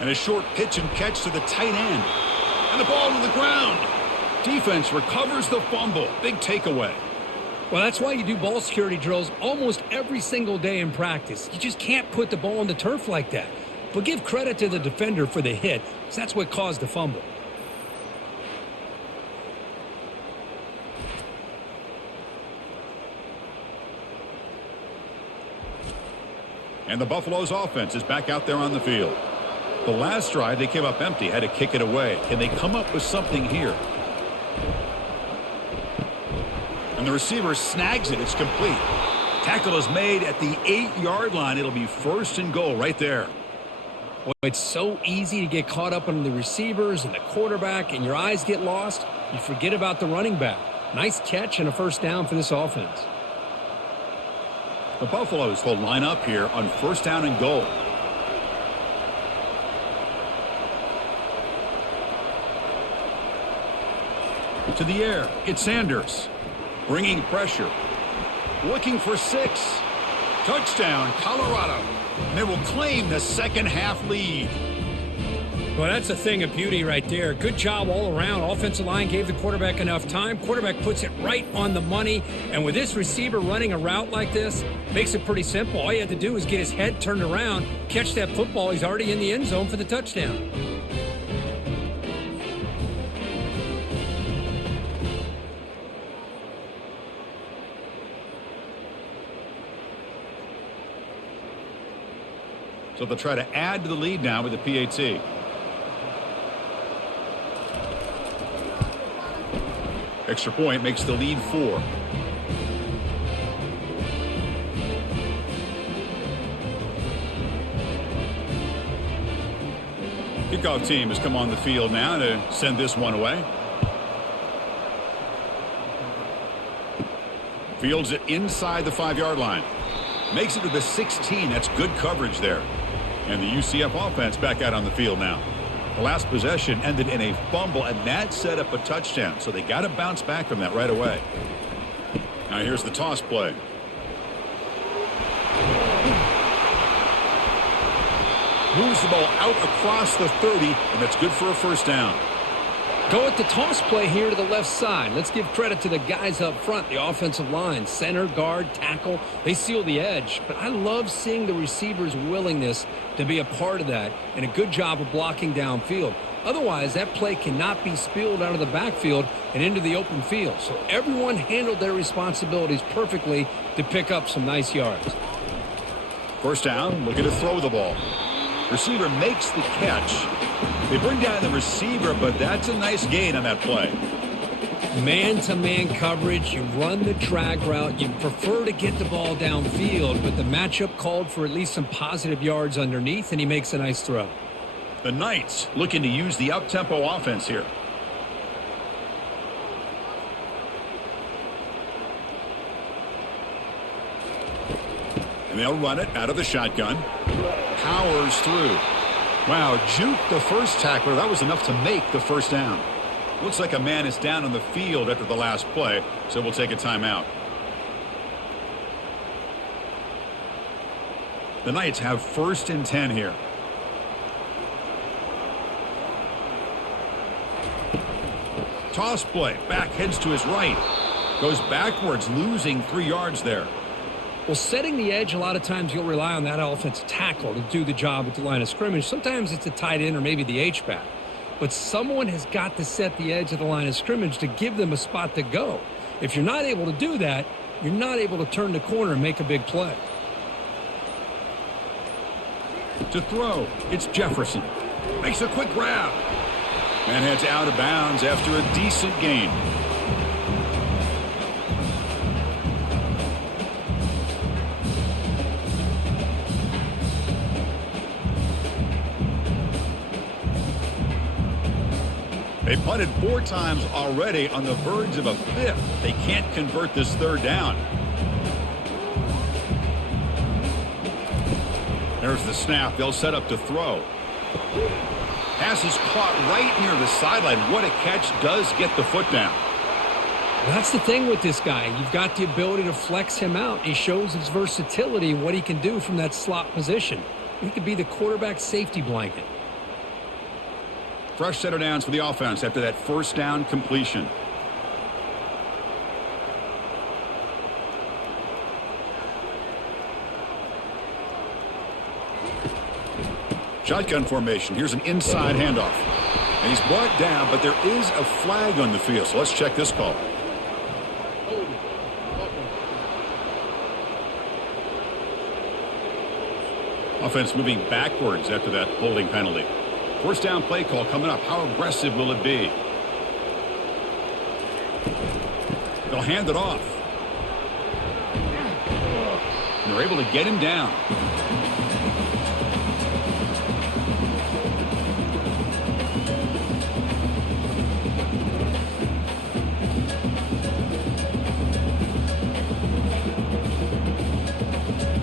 And a short pitch and catch to the tight end. And the ball to the ground. Defense recovers the fumble. Big takeaway. Well, that's why you do ball security drills almost every single day in practice. You just can't put the ball on the turf like that. But give credit to the defender for the hit, because that's what caused the fumble. And the Buffaloes offense is back out there on the field. The last drive, they came up empty, had to kick it away. Can they come up with something here? And the receiver snags it. It's complete. Tackle is made at the 8-yard line. It'll be 1st and goal right there. Well, it's so easy to get caught up on the receivers and the quarterback, and your eyes get lost. You forget about the running back. Nice catch and a 1st down for this offense. The Buffaloes will line up here on 1st down and goal. To the air, it's Sanders. Bringing pressure. Looking for 6. Touchdown, Colorado. And they will claim the second half lead. Well, that's a thing of beauty right there. Good job all around. Offensive line gave the quarterback enough time. Quarterback puts it right on the money. And with this receiver running a route like this, makes it pretty simple. All you have to do is get his head turned around, catch that football. He's already in the end zone for the touchdown. So they'll try to add to the lead now with the PAT. Extra point makes the lead 4. Kickoff team has come on the field now to send this one away. Fields it inside the 5-yard line. Makes it to the 16. That's good coverage there. And the UCF offense back out on the field now. The last possession ended in a fumble, and that set up a touchdown. So they got to bounce back from that right away. Now here's the toss play. Moves the ball out across the 30, and that's good for a first down. Go with the toss play here to the left side. Let's give credit to the guys up front, the offensive line, center, guard, tackle. They seal the edge. But I love seeing the receiver's willingness to be a part of that and a good job of blocking downfield. Otherwise, that play cannot be spilled out of the backfield and into the open field. So everyone handled their responsibilities perfectly to pick up some nice yards. First down, looking to throw the ball. Receiver makes the catch. They bring down the receiver, but that's a nice gain on that play. Man-to-man coverage, you run the drag route, you prefer to get the ball downfield, but the matchup called for at least some positive yards underneath, and he makes a nice throw. The Knights looking to use the up-tempo offense here. And they'll run it out of the shotgun. Powers through. Wow, juke the first tackler. That was enough to make the first down. Looks like a man is down on the field after the last play, so we'll take a timeout. The Knights have 1st and 10 here. Toss play. Back heads to his right. Goes backwards, losing 3 yards there. Well, setting the edge, a lot of times you'll rely on that offensive tackle to do the job at the line of scrimmage. Sometimes it's a tight end or maybe the H-back. But someone has got to set the edge of the line of scrimmage to give them a spot to go. If you're not able to do that, you're not able to turn the corner and make a big play. To throw, it's Jefferson. Makes a quick grab. Man heads out of bounds after a decent gain. They punted 4 times already, on the verge of a 5th. They can't convert this 3rd down. There's the snap. They'll set up to throw. Pass is caught right near the sideline. What a catch. Does get the foot down. Well, that's the thing with this guy. You've got the ability to flex him out. He shows his versatility and what he can do from that slot position. He could be the quarterback safety blanket. Fresh set of downs for the offense after that first down completion. Shotgun formation. Here's an inside handoff. And he's brought down, but there is a flag on the field. So let's check this call. Offense moving backwards after that holding penalty. First down play call coming up. How aggressive will it be? They'll hand it off. And they're able to get him down.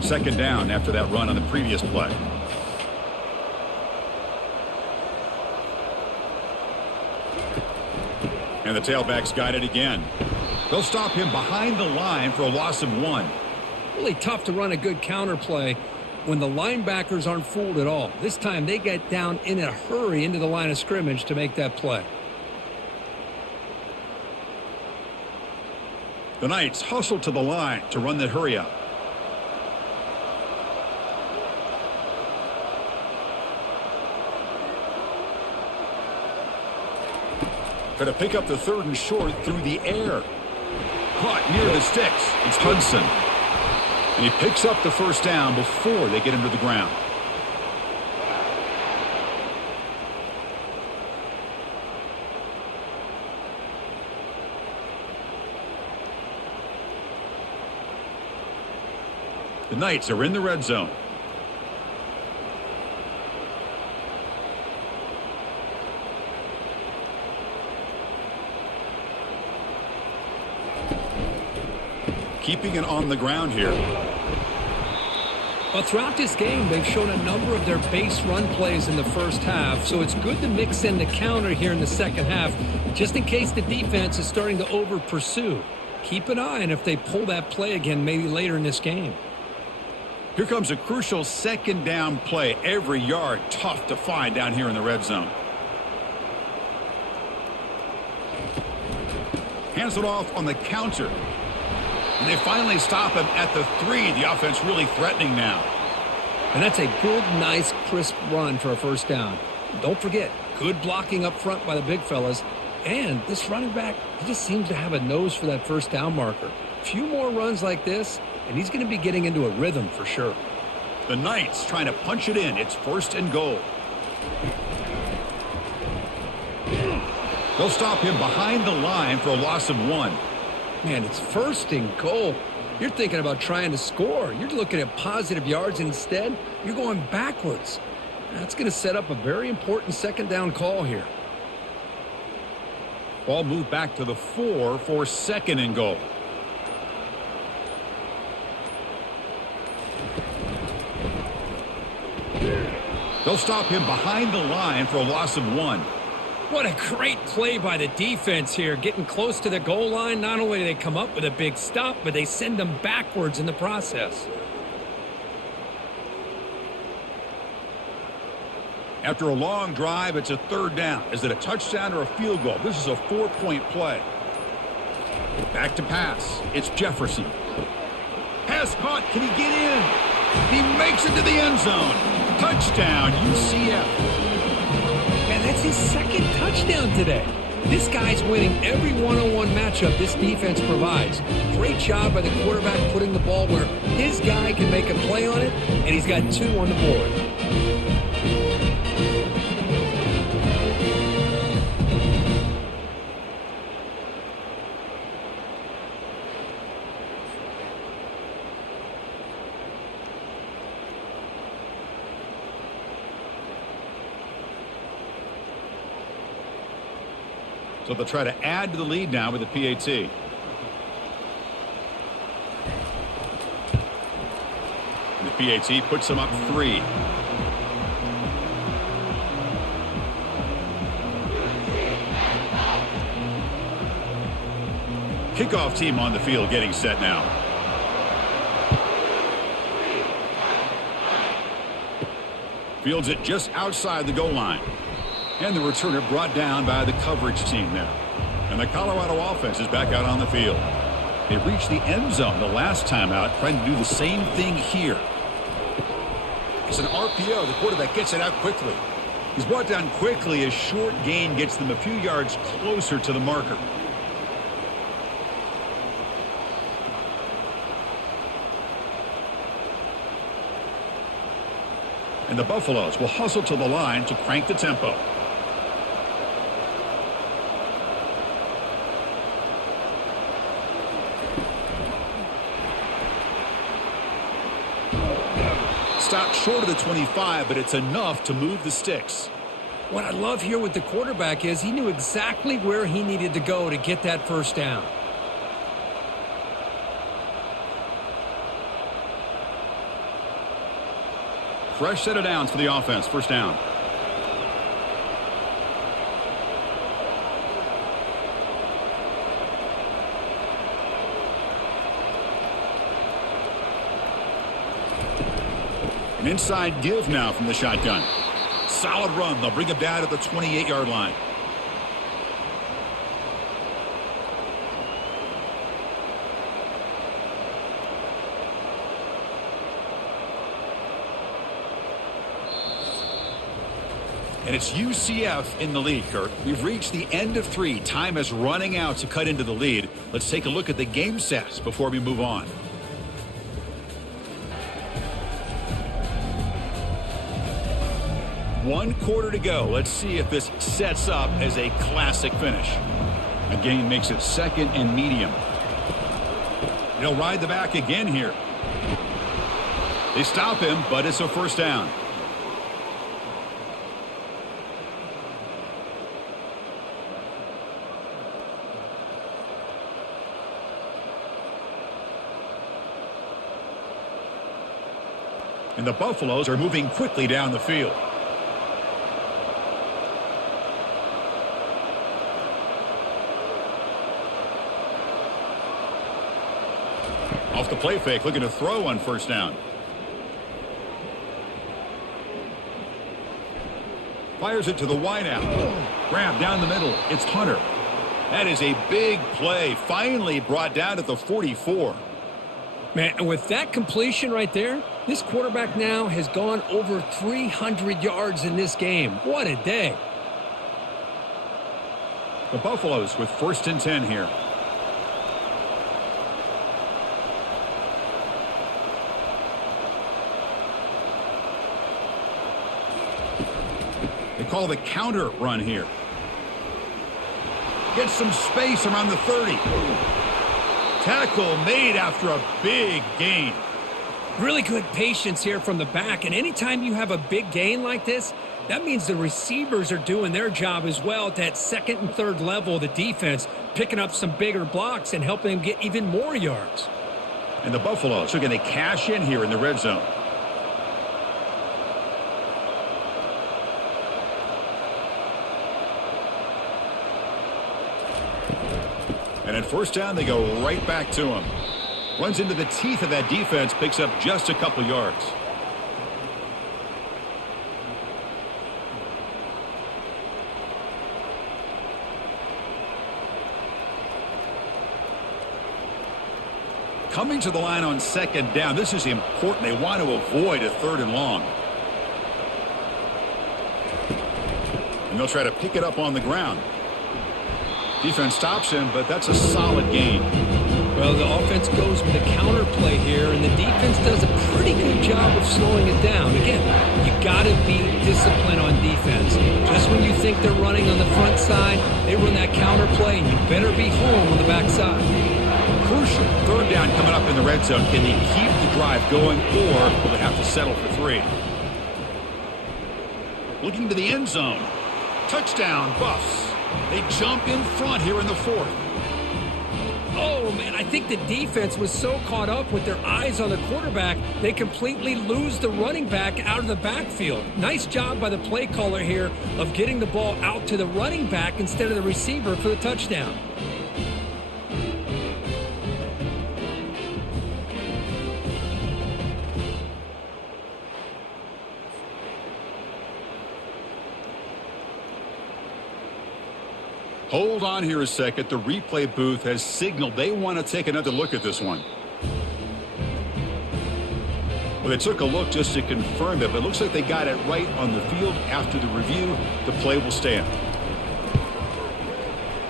Second down after that run on the previous play. And And the tailback's got it again. They'll stop him behind the line for a loss of 1. Really tough to run a good counter play when the linebackers aren't fooled at all. This time they get down in a hurry into the line of scrimmage to make that play. The Knights hustle to the line to run the hurry up. Going to pick up the 3rd and short through the air. Caught near the sticks. It's Hudson. And he picks up the first down before they get him to the ground. The Knights are in the red zone. Keeping it on the ground here. Well, throughout this game, they've shown a number of their base run plays in the first half, so it's good to mix in the counter here in the second half, just in case the defense is starting to over-pursue. Keep an eye on if they pull that play again maybe later in this game. Here comes a crucial 2nd down play. Every yard tough to find down here in the red zone. Hands it off on the counter. And they finally stop him at the 3. The offense really threatening now. And that's a good, nice, crisp run for a first down. Don't forget, good blocking up front by the big fellas. And this running back, he just seems to have a nose for that first down marker. A few more runs like this, and he's going to be getting into a rhythm for sure. The Knights trying to punch it in. It's 1st and goal. They'll stop him behind the line for a loss of 1. Man, it's 1st and goal. You're thinking about trying to score. You're looking at positive yards, and instead, you're going backwards. That's going to set up a very important 2nd down call here. Ball moved back to the 4 for 2nd and goal. They'll stop him behind the line for a loss of 1. What a great play by the defense here. Getting close to the goal line, not only do they come up with a big stop, but they send them backwards in the process. After a long drive, it's a 3rd down. Is it a touchdown or a field goal? This is a 4-point play. Back to pass. It's Jefferson. Pass caught. Can he get in? He makes it to the end zone. Touchdown, UCF. Man, that's his 2nd touchdown today. This guy's winning every one-on-one matchup this defense provides. Great job by the quarterback putting the ball where his guy can make a play on it, and he's got 2 on the board. So they'll try to add to the lead now with the PAT. And the PAT puts them up 3. Kickoff team on the field getting set now. Fields it just outside the goal line. And the returner brought down by the coverage team now. And the Colorado offense is back out on the field. They reached the end zone the last time out, trying to do the same thing here. It's an RPO. The quarterback gets it out quickly. He's brought down quickly. A short gain gets them a few yards closer to the marker. And the Buffaloes will hustle to the line to crank the tempo. Stopped short of the 25, but it's enough to move the sticks. What I love here with the quarterback is he knew exactly where he needed to go to get that first down. Fresh set of downs for the offense. First down. An inside give now from the shotgun. Solid run. They'll bring him down to the 28-yard line. And it's UCF in the lead, Kurt. We've reached the end of 3. Time is running out to cut into the lead. Let's take a look at the game stats before we move on. One quarter to go. Let's see if this sets up as a classic finish. A gain makes it 2nd and medium. He'll ride the back again here. They stop him, but it's a first down. And the Buffaloes are moving quickly down the field. Off the play fake, looking to throw on first down. Fires it to the wideout. Grab down the middle. It's Hunter. That is a big play. Finally brought down at the 44. Man, and with that completion right there, this quarterback now has gone over 300 yards in this game. What a day. The Buffaloes with 1st and 10 here. They call the counter run here. Gets some space around the 30. Tackle made after a big gain. Really good patience here from the back, and anytime you have a big gain like this, that means the receivers are doing their job as well at that 2nd and 3rd level of the defense, picking up some bigger blocks and helping them get even more yards. And the Buffaloes are going to cash in here in the red zone. And at first down, they go right back to him. Runs into the teeth of that defense, picks up just a couple yards. Coming to the line on 2nd down. This is important. They want to avoid a 3rd and long. And they'll try to pick it up on the ground. Defense stops him, but that's a solid gain. Well, the offense goes with a counter play here, and the defense does a pretty good job of slowing it down. Again, you got to be disciplined on defense. Just when you think they're running on the front side, they run that counter play, and you better be home on the back side. Crucial 3rd down coming up in the red zone. Can they keep the drive going, or will they have to settle for 3? Looking to the end zone. Touchdown, Buffs. They jump in front here in the 4th. Oh, man, I think the defense was so caught up with their eyes on the quarterback, they completely lose the running back out of the backfield. Nice job by the play caller here of getting the ball out to the running back instead of the receiver for the touchdown. Hold on here a second. The replay booth has signaled they want to take another look at this one. Well, they took a look just to confirm it, but it looks like they got it right on the field. After the review, the play will stand.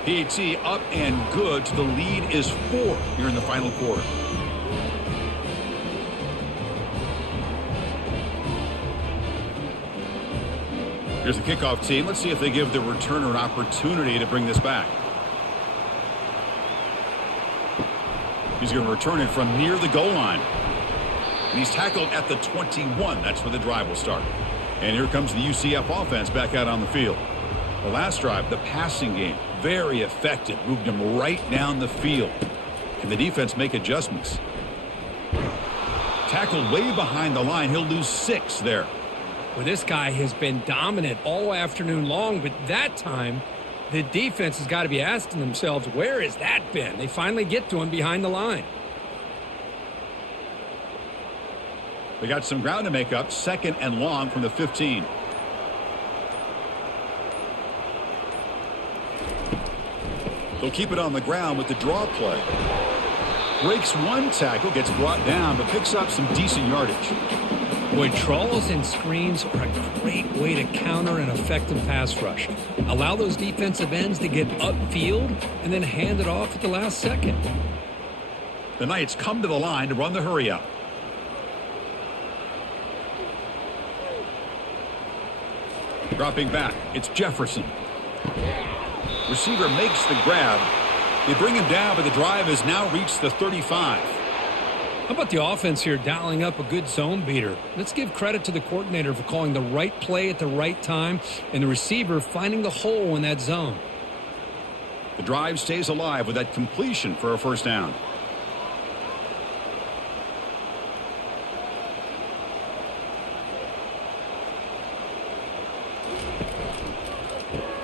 PAT up and good. The lead is 4 here in the final quarter. Here's the kickoff team. Let's see if they give the returner an opportunity to bring this back. He's going to return it from near the goal line. And he's tackled at the 21. That's where the drive will start. And here comes the UCF offense back out on the field. The last drive, the passing game, very effective. Moved him right down the field. Can the defense make adjustments? Tackled way behind the line. He'll lose 6 there. Well, this guy has been dominant all afternoon long, but that time, the defense has got to be asking themselves, where has that been? They finally get to him behind the line. They got some ground to make up. 2nd and long from the 15. They'll keep it on the ground with the draw play. Breaks one tackle, gets brought down, but picks up some decent yardage. Boy, draws and screens are a great way to counter an effective pass rush. Allow those defensive ends to get upfield and then hand it off at the last second. The Knights come to the line to run the hurry up. Dropping back, it's Jefferson. Receiver makes the grab. They bring him down, but the drive has now reached the 35. How about the offense here dialing up a good zone beater? Let's give credit to the coordinator for calling the right play at the right time and the receiver finding the hole in that zone. The drive stays alive with that completion for a first down.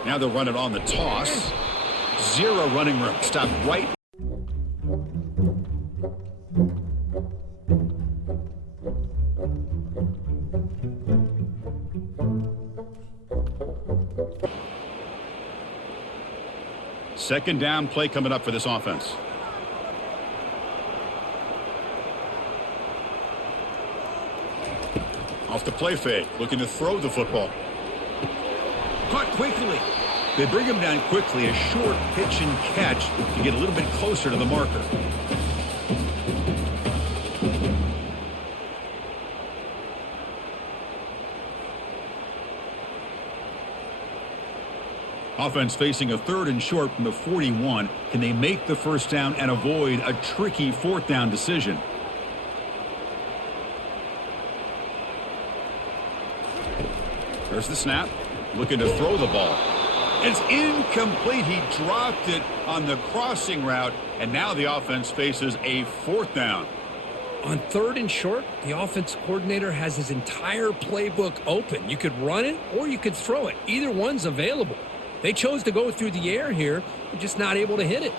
Now they'll run it on the toss. 0 running room. Stop right. Second down play coming up for this offense. Off the play fake, looking to throw the football. Caught quickly. They bring him down quickly, a short pitch and catch to get a little bit closer to the marker. Offense facing a 3rd and short from the 41. Can they make the first down and avoid a tricky 4th down decision? There's the snap. Looking to throw the ball. It's incomplete. He dropped it on the crossing route, and now the offense faces a 4th down. On 3rd and short, the offense coordinator has his entire playbook open. You could run it or you could throw it. Either one's available. They chose to go through the air here, but just not able to hit it.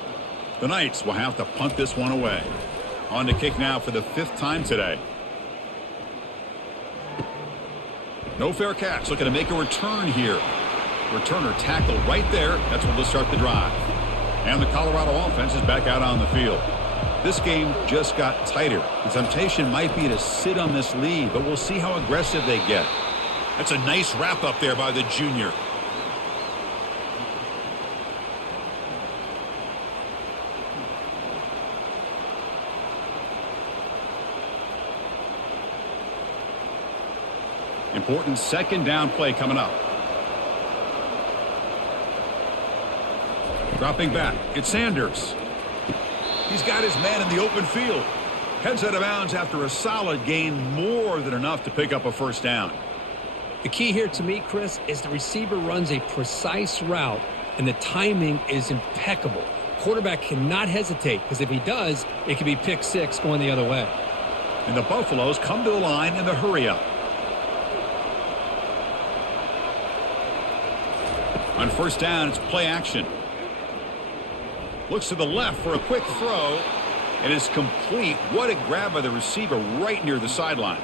The Knights will have to punt this one away. On to kick now for the 5th time today. No fair catch. Looking to make a return here. Returner tackle right there. That's what will start the drive. And the Colorado offense is back out on the field. This game just got tighter. The temptation might be to sit on this lead, but we'll see how aggressive they get. That's a nice wrap up there by the junior. Important 2nd down play coming up. Dropping back, it's Sanders. He's got his man in the open field. Heads out of bounds after a solid gain, more than enough to pick up a first down. The key here to me, Chris, is the receiver runs a precise route, and the timing is impeccable. Quarterback cannot hesitate, because if he does, it could be pick 6 going the other way. And the Buffaloes come to the line in the hurry-up. On first down, it's play action. Looks to the left for a quick throw, and it's complete. What a grab by the receiver right near the sideline.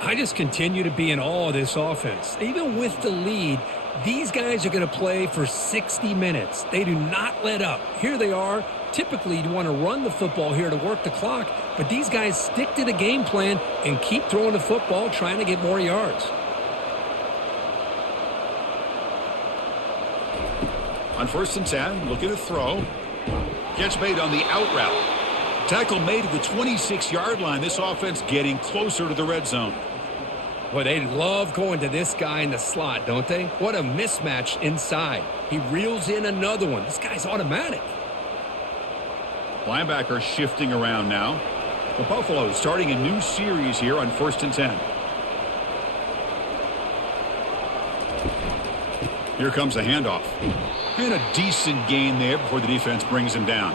I just continue to be in awe of this offense. Even with the lead, these guys are going to play for 60 minutes. They do not let up. Here they are. Typically, you want to run the football here to work the clock, but these guys stick to the game plan and keep throwing the football, trying to get more yards. On 1st and 10, looking to throw. Catch made on the out route. Tackle made at the 26-yard line. This offense getting closer to the red zone. Boy, they love going to this guy in the slot, don't they? What a mismatch inside. He reels in another one. This guy's automatic. Linebacker shifting around now. The Buffaloes starting a new series here on 1st and 10. Here comes a handoff. And a decent gain there before the defense brings him down.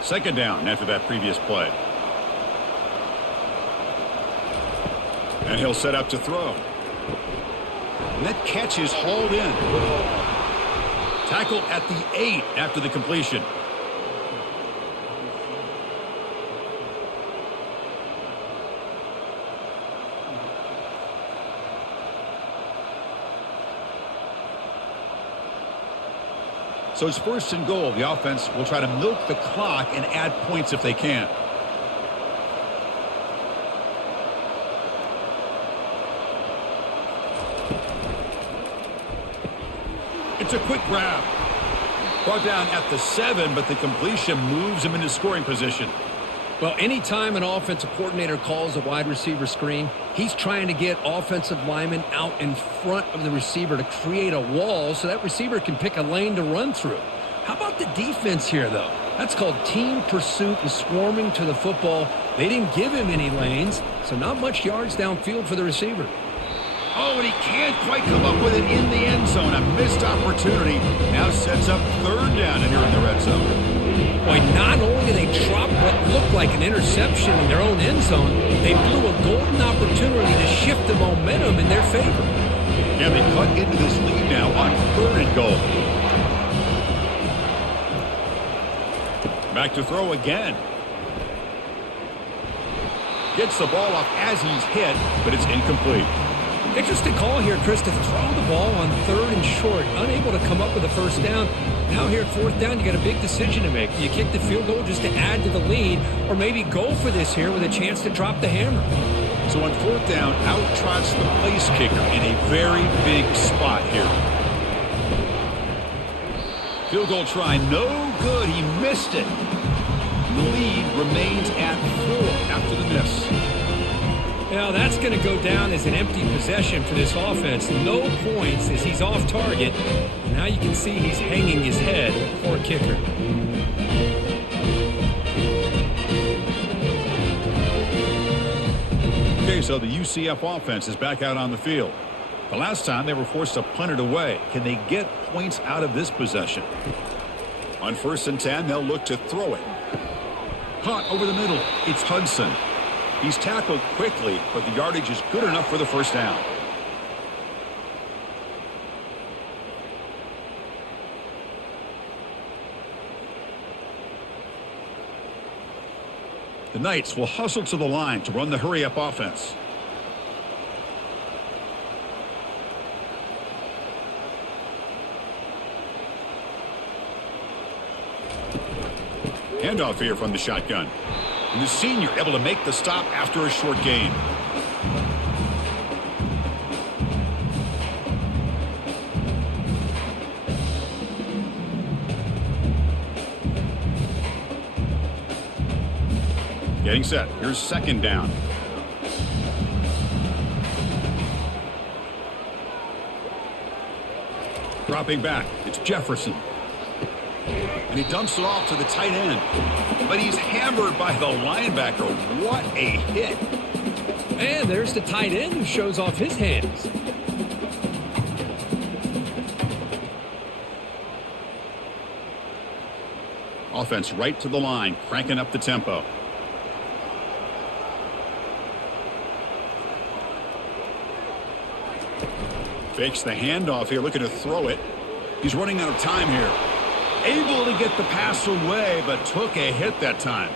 Second down after that previous play. And he'll set up to throw. And that catch is hauled in. Tackle at the 8 after the completion. So it's first and goal. The offense will try to milk the clock and add points if they can. It's a quick grab. Brought down at the 7, but the completion moves him into scoring position. Well, anytime an offensive coordinator calls a wide receiver screen, he's trying to get offensive linemen out in front of the receiver to create a wall so that receiver can pick a lane to run through. How about the defense here, though? That's called team pursuit and swarming to the football. They didn't give him any lanes, so not much yards downfield for the receiver. Oh, and he can't quite come up with it in the end zone. A missed opportunity now sets up third down and here in the red zone. Boy, not only did they drop what looked like an interception in their own end zone, they blew a golden opportunity to shift the momentum in their favor. Yeah, they cut into this lead now on third and goal. Back to throw again. Gets the ball off as he's hit, but it's incomplete. Interesting call here, Chris, to throw the ball on third and short. Unable to come up with a first down. Now here at fourth down, you got a big decision to make. Do you kick the field goal just to add to the lead, or maybe go for this here with a chance to drop the hammer? So on fourth down, out trots the place kicker in a very big spot here. Field goal try, no good. He missed it. The lead remains at 4 after the miss. Now that's going to go down as an empty possession for this offense. No points as he's off target. Now you can see he's hanging his head. Poor kicker. Okay, so the UCF offense is back out on the field. The last time they were forced to punt it away. Can they get points out of this possession? On first and 10, they'll look to throw it. Caught over the middle. It's Hudson. He's tackled quickly, but the yardage is good enough for the first down. The Knights will hustle to the line to run the hurry-up offense. Handoff here from the shotgun. And the senior able to make the stop after a short gain. Getting set. Here's second down. Dropping back. It's Jefferson. And he dumps it off to the tight end. But he's hammered by the linebacker. What a hit. And there's the tight end who shows off his hands. Offense right to the line, cranking up the tempo. Fakes the handoff here, looking to throw it. He's running out of time here. Able to get the pass away, but took a hit that time.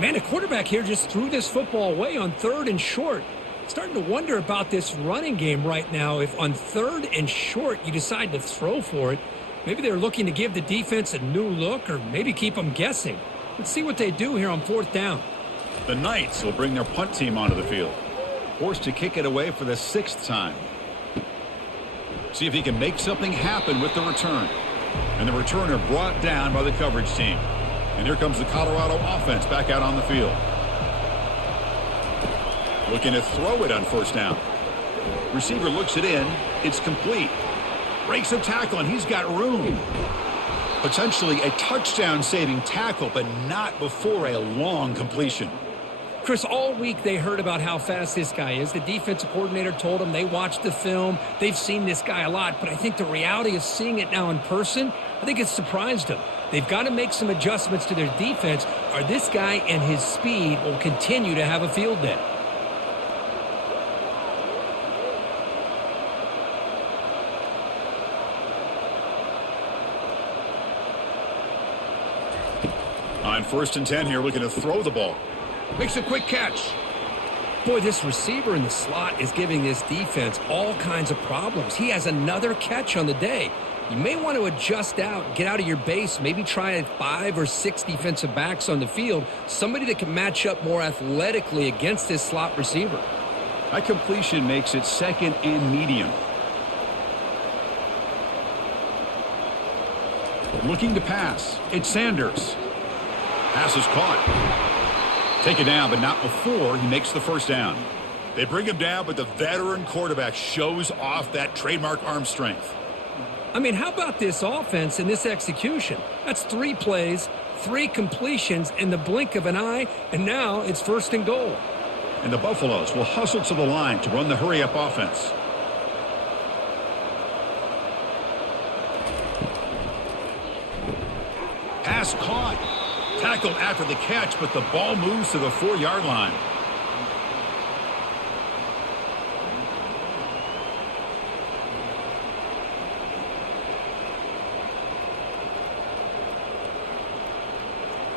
Man, the quarterback here just threw this football away on third and short. Starting to wonder about this running game right now. If on third and short you decide to throw for it, maybe they're looking to give the defense a new look or maybe keep them guessing. Let's see what they do here on fourth down. The Knights will bring their punt team onto the field. Forced to kick it away for the 6th time. See if he can make something happen with the return. And the returner brought down by the coverage team. And here comes the Colorado offense back out on the field. Looking to throw it on first down. Receiver looks it in. It's complete. Breaks a tackle, and he's got room. Potentially a touchdown-saving tackle, but not before a long completion. Chris, all week they heard about how fast this guy is. The defensive coordinator told them they watched the film. They've seen this guy a lot, but I think the reality of seeing it now in person, I think it's surprised them. They've got to make some adjustments to their defense, or this guy and his speed will continue to have a field day. 1st and 10 here, looking to throw the ball. Makes a quick catch. Boy, this receiver in the slot is giving this defense all kinds of problems. He has another catch on the day. You may want to adjust out, get out of your base, maybe try 5 or 6 defensive backs on the field, somebody that can match up more athletically against this slot receiver. That completion makes it 2nd and medium. Looking to pass. It's Sanders. Pass is caught. Taken down, but not before he makes the 1st down. They bring him down, but the veteran quarterback shows off that trademark arm strength. I mean, how about this offense and this execution? That's 3 plays, 3 completions in the blink of an eye, and now it's 1st and goal. And the Buffaloes will hustle to the line to run the hurry-up offense. Pass caught. Tackled after the catch, but the ball moves to the 4-yard line.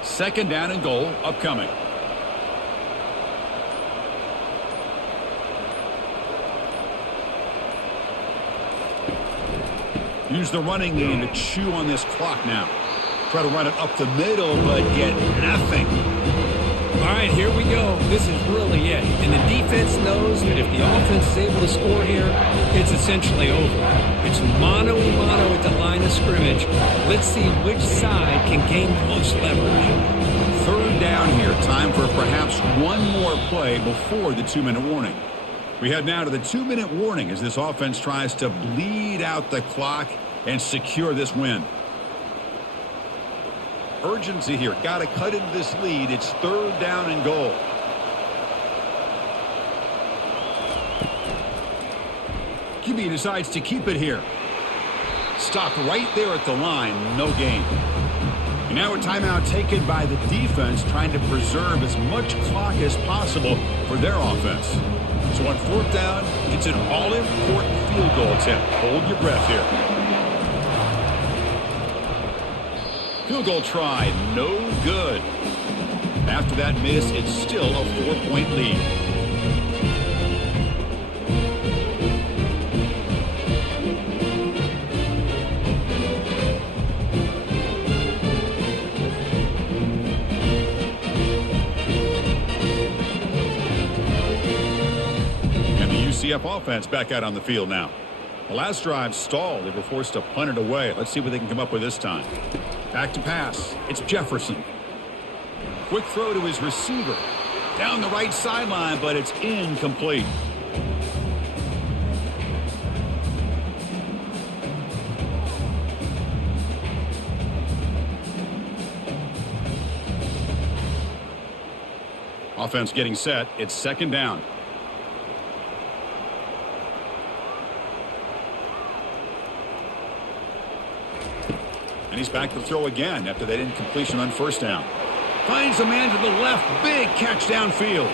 Second down and goal upcoming. Use the running game to chew on this clock now. Try to run it up the middle, but get nothing. All right, here we go. This is really it. And the defense knows that if the offense is able to score here, it's essentially over. It's mano-a-mano at the line of scrimmage. Let's see which side can gain the most leverage. 3rd down here. Time for perhaps one more play before the 2-minute warning. We head now to the 2-minute warning as this offense tries to bleed out the clock and secure this win. Urgency here. Got to cut into this lead. It's 3rd down and goal. QB decides to keep it here. Stop right there at the line. No gain. And now a timeout taken by the defense, trying to preserve as much clock as possible for their offense. So on 4th down, it's an all-important field goal attempt. Hold your breath here. Field goal try, no good. After that miss, it's still a 4-point lead. And the UCF offense back out on the field now. The last drive stalled. They were forced to punt it away. Let's see what they can come up with this time. Back to pass. It's Jefferson. Quick throw to his receiver. Down the right sideline, but it's incomplete. Offense getting set. It's 2nd down. And he's back to throw again after that incompletion on 1st down. Finds a man to the left. Big catch downfield.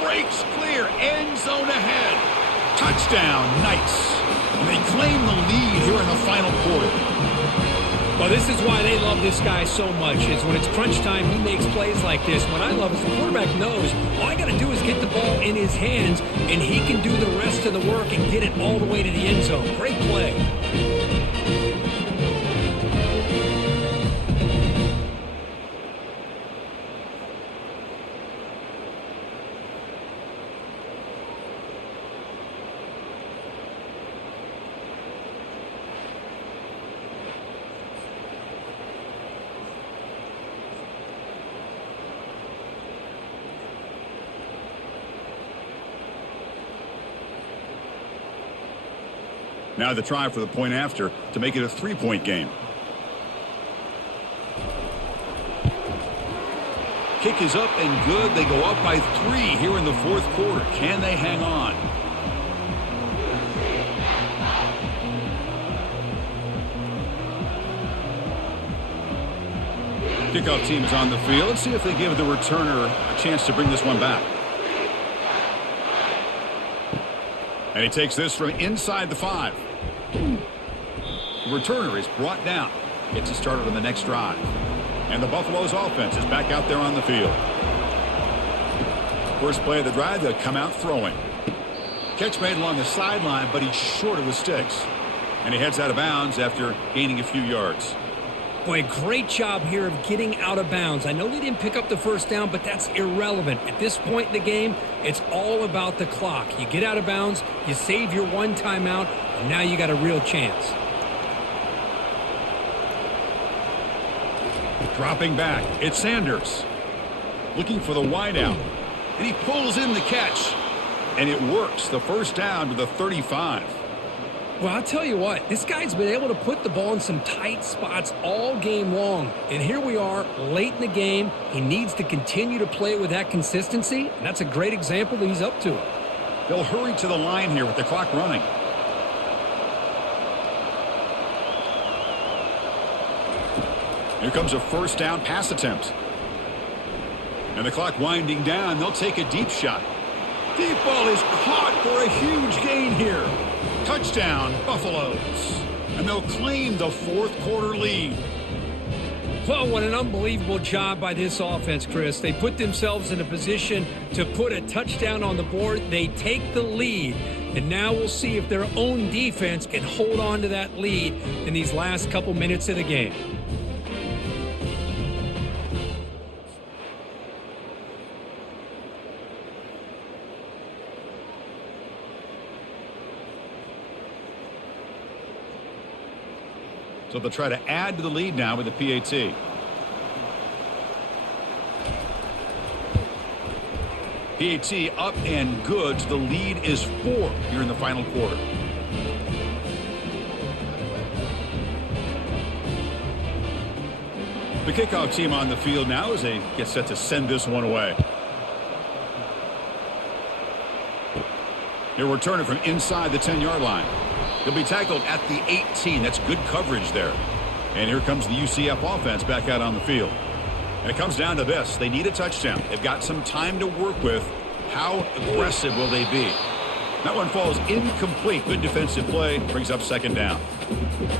Breaks clear. End zone ahead. Touchdown, Knights. And they claim the lead here in the final quarter. Well, this is why they love this guy so much, is when it's crunch time, he makes plays like this. What I love is the quarterback knows all I got to do is get the ball in his hands, and he can do the rest of the work and get it all the way to the end zone. Great play. Now the try for the point after to make it a 3-point game. Kick is up and good. They go up by 3 here in the 4th quarter. Can they hang on? Kickoff team is on the field. Let's see if they give the returner a chance to bring this one back. And he takes this from inside the 5. The returner is brought down. Gets it started on the next drive. And the Buffalo's offense is back out there on the field. First play of the drive, they'll come out throwing. Catch made along the sideline, but he's short of the sticks. And he heads out of bounds after gaining a few yards. Boy, great job here of getting out of bounds. I know they didn't pick up the first down, but that's irrelevant. At this point in the game, it's all about the clock. You get out of bounds, you save your one timeout, and now you got a real chance. Dropping back, it's Sanders. Looking for the wideout. And he pulls in the catch. And it works. The first down to the 35. Well, I'll tell you what, this guy's been able to put the ball in some tight spots all game long. And here we are, late in the game. He needs to continue to play with that consistency, and that's a great example that he's up to it. They'll hurry to the line here with the clock running. Here comes a first down pass attempt. And the clock winding down, they'll take a deep shot. Deep ball is caught for a huge gain here. Touchdown, Buffaloes. And they'll claim the fourth quarter lead. Well, what an unbelievable job by this offense, Chris. They put themselves in a position to put a touchdown on the board. They take the lead. And now we'll see if their own defense can hold on to that lead in these last couple minutes of the game. So they'll try to add to the lead now with the PAT. PAT up and good. So the lead is 4 here in the final quarter. The kickoff team on the field now as they get set to send this one away. They're returning from inside the 10-yard line. He'll be tackled at the 18. That's good coverage there. And here comes the UCF offense back out on the field. And it comes down to this. They need a touchdown. They've got some time to work with. How aggressive will they be? That one falls incomplete. Good defensive play. Brings up second down.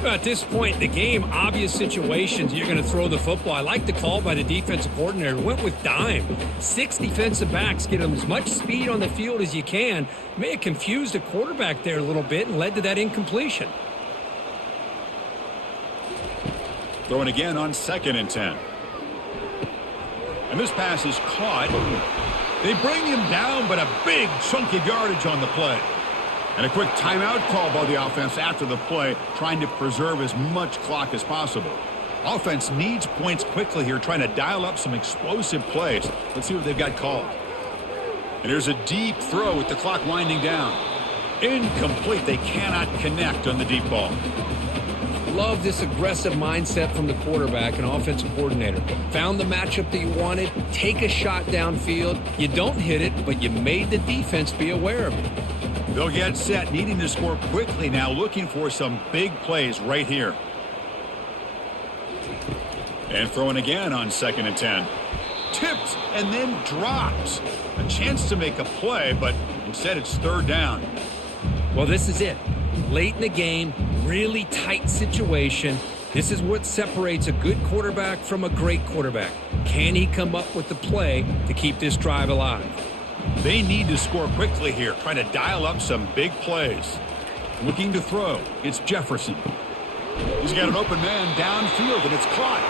At this point in the game, obvious situations, you're going to throw the football. I like the call by the defensive coordinator. Went with dime. 6 defensive backs. Get them as much speed on the field as you can. May have confused the quarterback there a little bit and led to that incompletion. Throwing again on 2nd and 10. And this pass is caught. They bring him down, but a big chunk of yardage on the play. And a quick timeout call by the offense after the play, trying to preserve as much clock as possible. Offense needs points quickly here, trying to dial up some explosive plays. Let's see what they've got called. And here's a deep throw with the clock winding down. Incomplete. They cannot connect on the deep ball. Love this aggressive mindset from the quarterback and offensive coordinator. Found the matchup that you wanted, take a shot downfield. You don't hit it, but you made the defense be aware of it. They'll get set, needing to score quickly now, looking for some big plays right here. And throwing again on 2nd and 10. Tipped and then dropped. A chance to make a play, but instead it's 3rd down. Well, this is it. Late in the game, really tight situation. This is what separates a good quarterback from a great quarterback. Can he come up with the play to keep this drive alive? They need to score quickly here, trying to dial up some big plays. Looking to throw, it's Jefferson. He's got an open man downfield, and it's caught.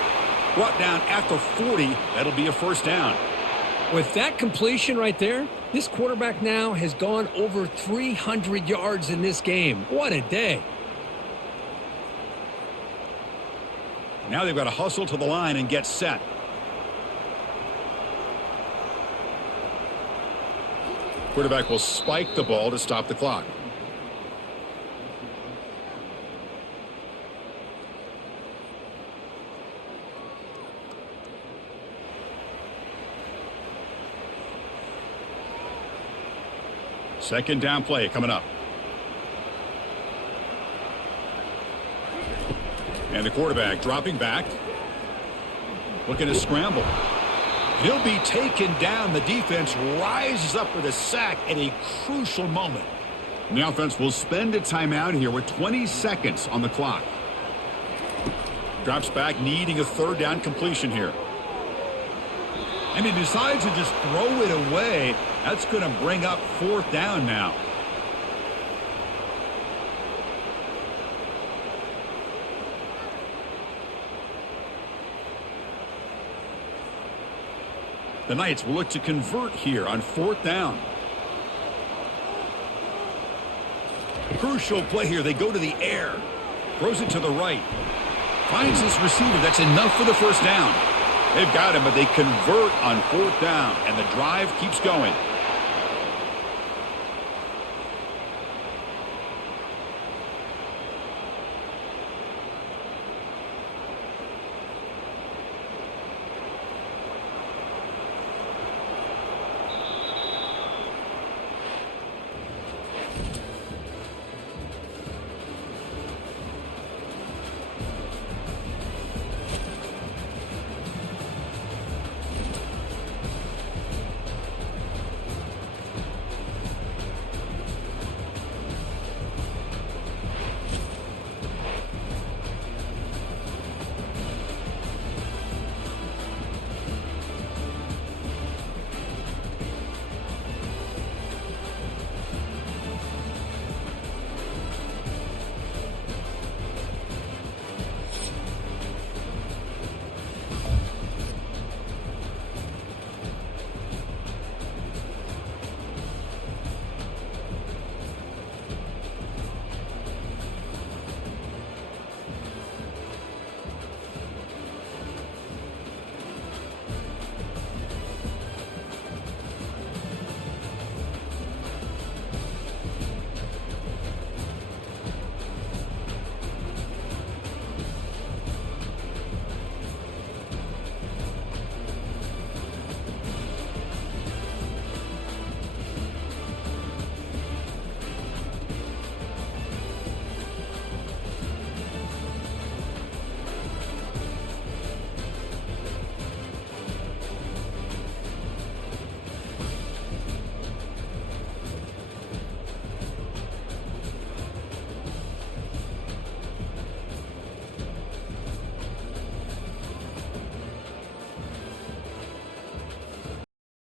Brought down at the 40. That'll be a first down. With that completion right there, this quarterback now has gone over 300 yards in this game. What a day. Now they've got to hustle to the line and get set. Quarterback will spike the ball to stop the clock. Second down play coming up. And the quarterback dropping back. Looking to scramble. He'll be taken down. The defense rises up with a sack at a crucial moment. And the offense will spend a timeout here with 20 seconds on the clock. Drops back, needing a third down completion here. And he decides to just throw it away. That's going to bring up fourth down now. The Knights will look to convert here on fourth down. Crucial play here. They go to the air. Throws it to the right. Finds his receiver. That's enough for the first down. They've got him, but they convert on fourth down, and the drive keeps going.